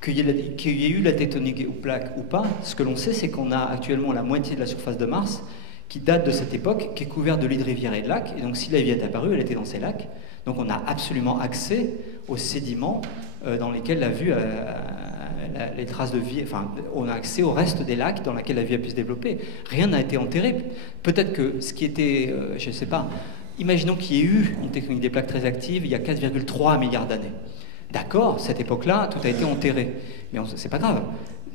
qu'il y ait eu la tectonique des plaques ou pas, ce que l'on sait, c'est qu'on a actuellement la moitié de la surface de Mars qui date de cette époque, qui est couverte de lits de rivières et de lacs. Et donc, si la vie est apparue, elle était dans ces lacs. Donc, on a absolument accès aux sédiments dans lesquels les traces de vie, enfin, on a accès au reste des lacs dans lesquels la vie a pu se développer. Rien n'a été enterré. Peut-être que ce qui était, je ne sais pas, imaginons qu'il y ait eu une tectonique des plaques très active il y a 4,3 milliards d'années. D'accord, cette époque-là, tout a été enterré. Mais c'est pas grave.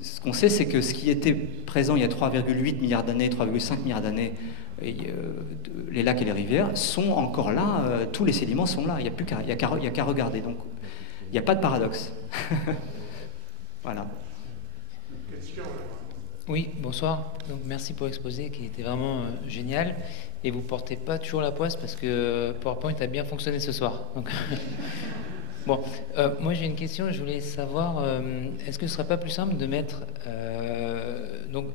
Ce qu'on sait, c'est que ce qui était présent il y a 3,8 milliards d'années, 3,5 milliards d'années, les lacs et les rivières sont encore là, tous les sédiments sont là, il n'y a qu'à regarder. Donc, il n'y a pas de paradoxe. Voilà. Oui, bonsoir. Donc, merci pour l'exposé qui était vraiment génial. Et vous ne portez pas toujours la poisse parce que PowerPoint a bien fonctionné ce soir. Donc... Bon, moi j'ai une question, je voulais savoir, est-ce que ce ne serait pas plus simple de mettre donc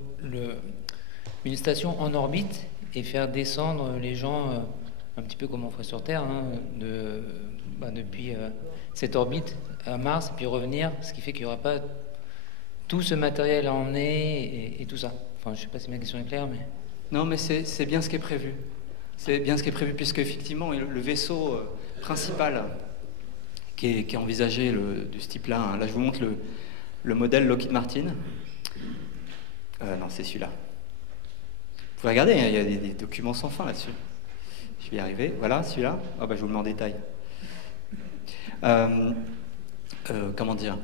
une station en orbite et faire descendre les gens un petit peu comme on ferait sur Terre, hein, depuis cette orbite à Mars, et puis revenir, ce qui fait qu'il n'y aura pas tout ce matériel à emmener et tout ça. Enfin, je ne sais pas si ma question est claire, mais... Non, mais c'est bien ce qui est prévu. C'est bien ce qui est prévu, puisque effectivement, le vaisseau principal... qui est envisagé de ce type-là. Hein. Là, je vous montre le modèle Lockheed Martin. Non, c'est celui-là. Vous pouvez regarder, hein, il y a des documents sans fin là-dessus. Je vais y arriver. Voilà, celui-là. Oh, je vous le mets en détail. Comment dire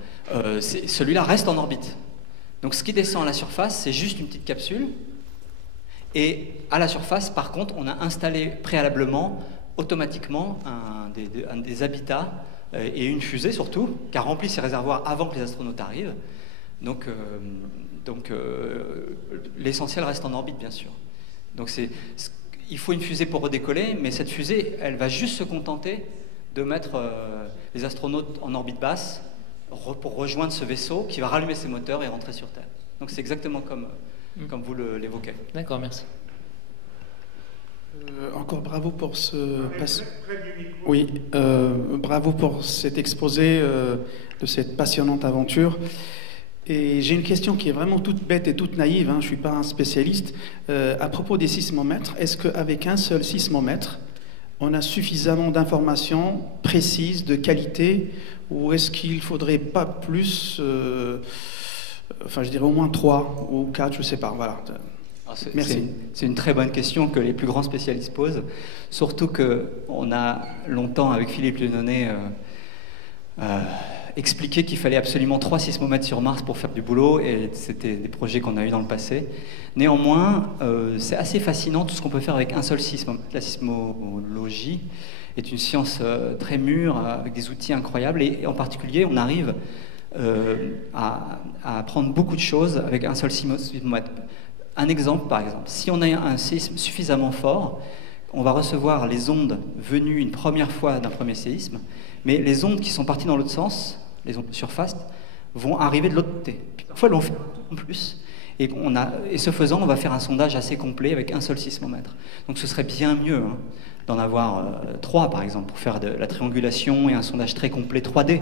celui-là reste en orbite. Donc, ce qui descend à la surface, c'est juste une petite capsule. Et à la surface, par contre, on a installé préalablement, automatiquement, des habitats et une fusée surtout, qui a rempli ses réservoirs avant que les astronautes arrivent. Donc l'essentiel reste en orbite, bien sûr. Donc il faut une fusée pour redécoller, mais cette fusée, elle va juste se contenter de mettre les astronautes en orbite basse pour rejoindre ce vaisseau qui va rallumer ses moteurs et rentrer sur Terre. Donc c'est exactement comme vous l'évoquez. D'accord, merci. Encore bravo pour bravo pour cet exposé de cette passionnante aventure. Et j'ai une question qui est vraiment toute bête et toute naïve, hein, je ne suis pas un spécialiste. À propos des sismomètres, est-ce qu'avec un seul sismomètre, on a suffisamment d'informations précises, de qualité, ou est-ce qu'il ne faudrait pas plus, enfin je dirais au moins 3 ou 4, je ne sais pas, voilà. Merci. C'est une très bonne question que les plus grands spécialistes posent, surtout qu'on a longtemps, avec Philippe Lénonet, expliqué qu'il fallait absolument 3 sismomètres sur Mars pour faire du boulot, et c'était des projets qu'on a eus dans le passé. Néanmoins, c'est assez fascinant tout ce qu'on peut faire avec un seul sismomètre. La sismologie est une science très mûre, avec des outils incroyables, et en particulier, on arrive à apprendre beaucoup de choses avec un seul sismomètre. Un exemple, par exemple, si on a un séisme suffisamment fort, on va recevoir les ondes venues une première fois d'un premier séisme, mais les ondes qui sont parties dans l'autre sens, les ondes de surface, vont arriver de l'autre côté. Puis parfois, elles vont faire en plus. Et ce faisant, on va faire un sondage assez complet avec un seul sismomètre. Donc ce serait bien mieux d'en avoir 3, par exemple, pour faire de la triangulation et un sondage très complet 3D.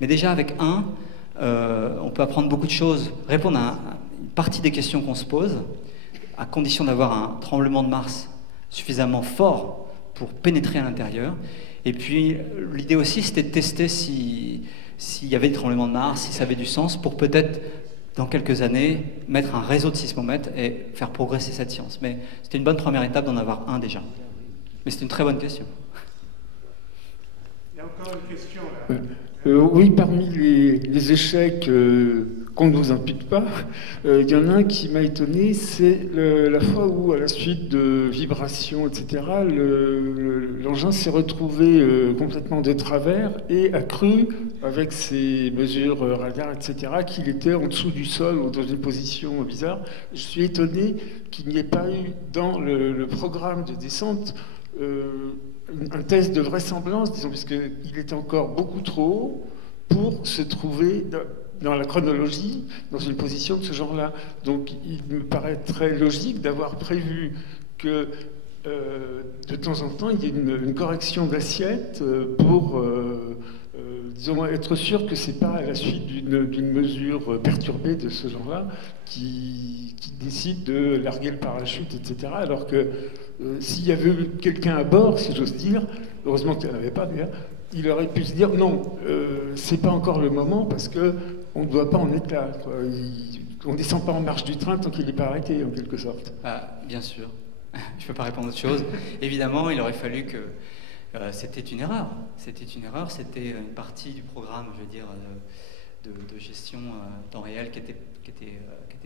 Mais déjà, avec on peut apprendre beaucoup de choses, répondre à une partie des questions qu'on se pose, à condition d'avoir un tremblement de Mars suffisamment fort pour pénétrer à l'intérieur. Et puis, l'idée aussi, c'était de tester s'il y avait des tremblements de Mars, si ça avait du sens, pour peut-être, dans quelques années, mettre un réseau de sismomètres et faire progresser cette science. Mais c'était une bonne première étape d'en avoir un déjà. Mais c'est une très bonne question. Il y a encore une question là. Oui, parmi les échecs qu'on ne vous impute pas. Il y en a un qui m'a étonné, c'est la fois où, à la suite de vibrations, etc., l'engin s'est retrouvé complètement de travers et a cru, avec ses mesures radar, etc., qu'il était en dessous du sol ou dans une position bizarre. Je suis étonné qu'il n'y ait pas eu dans le programme de descente un test de vraisemblance, disons, puisqu'il était encore beaucoup trop haut pour se trouver dans la chronologie, dans une position de ce genre-là. Donc il me paraît très logique d'avoir prévu que de temps en temps, il y ait une correction d'assiette pour, disons, être sûr que ce n'est pas à la suite d'une mesure perturbée de ce genre-là qui décide de larguer le parachute, etc. Alors que s'il y avait eu quelqu'un à bord, si j'ose dire, heureusement qu'il n'y en avait pas d'ailleurs, il aurait pu se dire non, c'est pas encore le moment parce que on ne doit pas en être là. On ne descend pas en marche du train tant qu'il n'est pas arrêté, en quelque sorte. Ah, bien sûr. Je ne peux pas répondre à autre chose. Évidemment, il aurait fallu que... c'était une erreur. C'était une erreur. C'était une partie du programme, je veux dire, de gestion temps réel qui était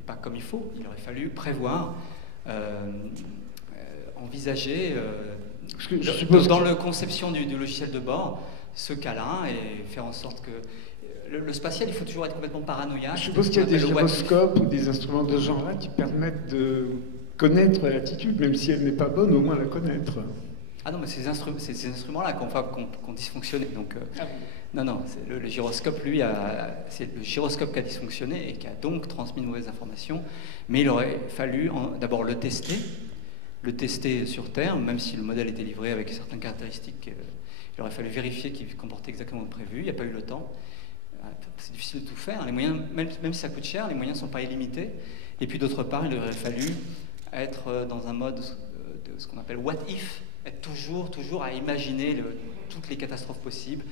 pas comme il faut. Il aurait fallu prévoir, envisager, dans la conception du logiciel de bord, ce cas-là et faire en sorte que... Le spatial, il faut toujours être complètement paranoïaque. Je suppose qu'il y a des gyroscopes ou des instruments de ce genre-là qui permettent de connaître l'attitude, même si elle n'est pas bonne, au moins la connaître. Ah non, mais c'est ces instruments-là qu'on dysfonctionné. Donc, non, le gyroscope, lui, c'est le gyroscope qui a dysfonctionné et qui a donc transmis de mauvaises informations. Mais il aurait fallu d'abord le tester sur Terre, même si le modèle était livré avec certaines caractéristiques. Il aurait fallu vérifier qu'il comportait exactement le prévu. Il n'y a pas eu le temps. C'est difficile de tout faire. Les moyens, même si ça coûte cher, les moyens ne sont pas illimités. Et puis d'autre part, il aurait fallu être dans un mode de ce qu'on appelle what if, être toujours à imaginer toutes les catastrophes possibles.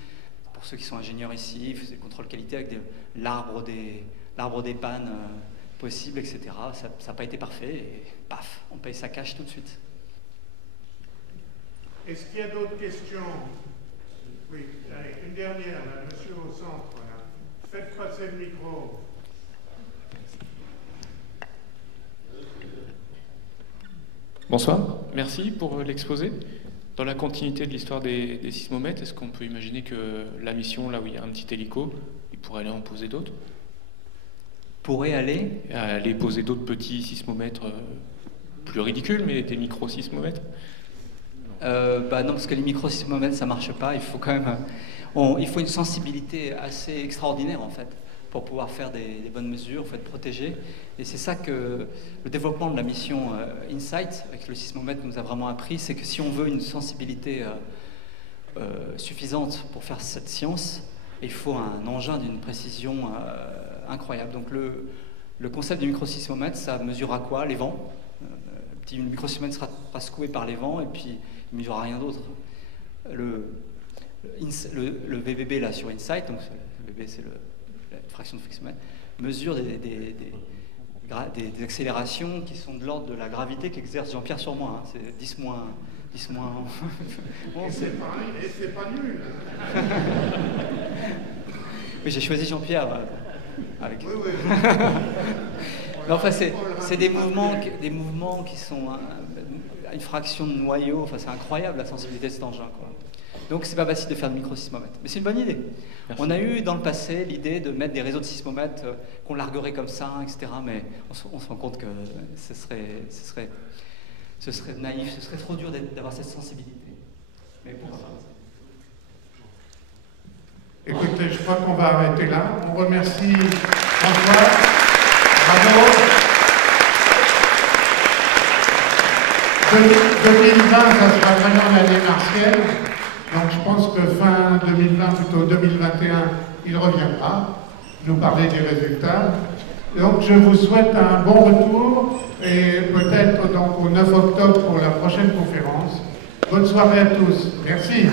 Pour ceux qui sont ingénieurs ici, ils faisaient le contrôle qualité avec l'arbre des pannes possibles, etc. Ça n'a pas été parfait et paf, on paye sa cash tout de suite. Est-ce qu'il y a d'autres questions? Oui, allez, une dernière, là, monsieur au centre. Voilà. Faites passer le micro. Bonsoir, merci pour l'exposé. Dans la continuité de l'histoire des sismomètres, est-ce qu'on peut imaginer que la mission, là où il y a un petit hélico, il pourrait aller en poser d'autres? Pourrait aller poser d'autres petits sismomètres plus ridicules, mais des micro-sismomètres? Non, parce que les micro-sismomètres, ça marche pas. Il faut quand même... il faut une sensibilité assez extraordinaire, en fait, pour pouvoir faire des bonnes mesures. Il faut être protégé. Et c'est ça que le développement de la mission InSight, avec le sismomètre, nous a vraiment appris, c'est que si on veut une sensibilité suffisante pour faire cette science, il faut un engin d'une précision incroyable. Donc le concept du micro-sismomètre, ça mesure à quoi? Les vents. Le micro-sismomètre sera secoué par les vents et puis il ne mesurera rien d'autre. Le VBB là sur InSight, donc le VBB c'est la fraction de frictionnel, mesure des accélérations qui sont de l'ordre de la gravité qu'exerce Jean-Pierre sur moi. Hein. C'est 10 moins. Bon, c'est pas nul. Mais j'ai choisi Jean-Pierre. Avec... Oui. Mais enfin, c'est des mouvements qui sont une fraction de noyau. Enfin, c'est incroyable la sensibilité de cet engin, quoi. Donc, c'est pas facile de faire de micro-sismomètres. Mais c'est une bonne idée. Merci. On a eu dans le passé l'idée de mettre des réseaux de sismomètres qu'on larguerait comme ça, etc. Mais on se rend compte que ce serait naïf, ce serait trop dur d'avoir cette sensibilité. Mais pourquoi pas? Écoutez, je crois qu'on va arrêter là. On remercie François. Bravo. 2020, ça sera vraiment l'année martienne. Donc je pense que fin 2020, plutôt 2021, il reviendra nous parler des résultats. Donc je vous souhaite un bon retour et peut-être donc au 9 octobre pour la prochaine conférence. Bonne soirée à tous. Merci.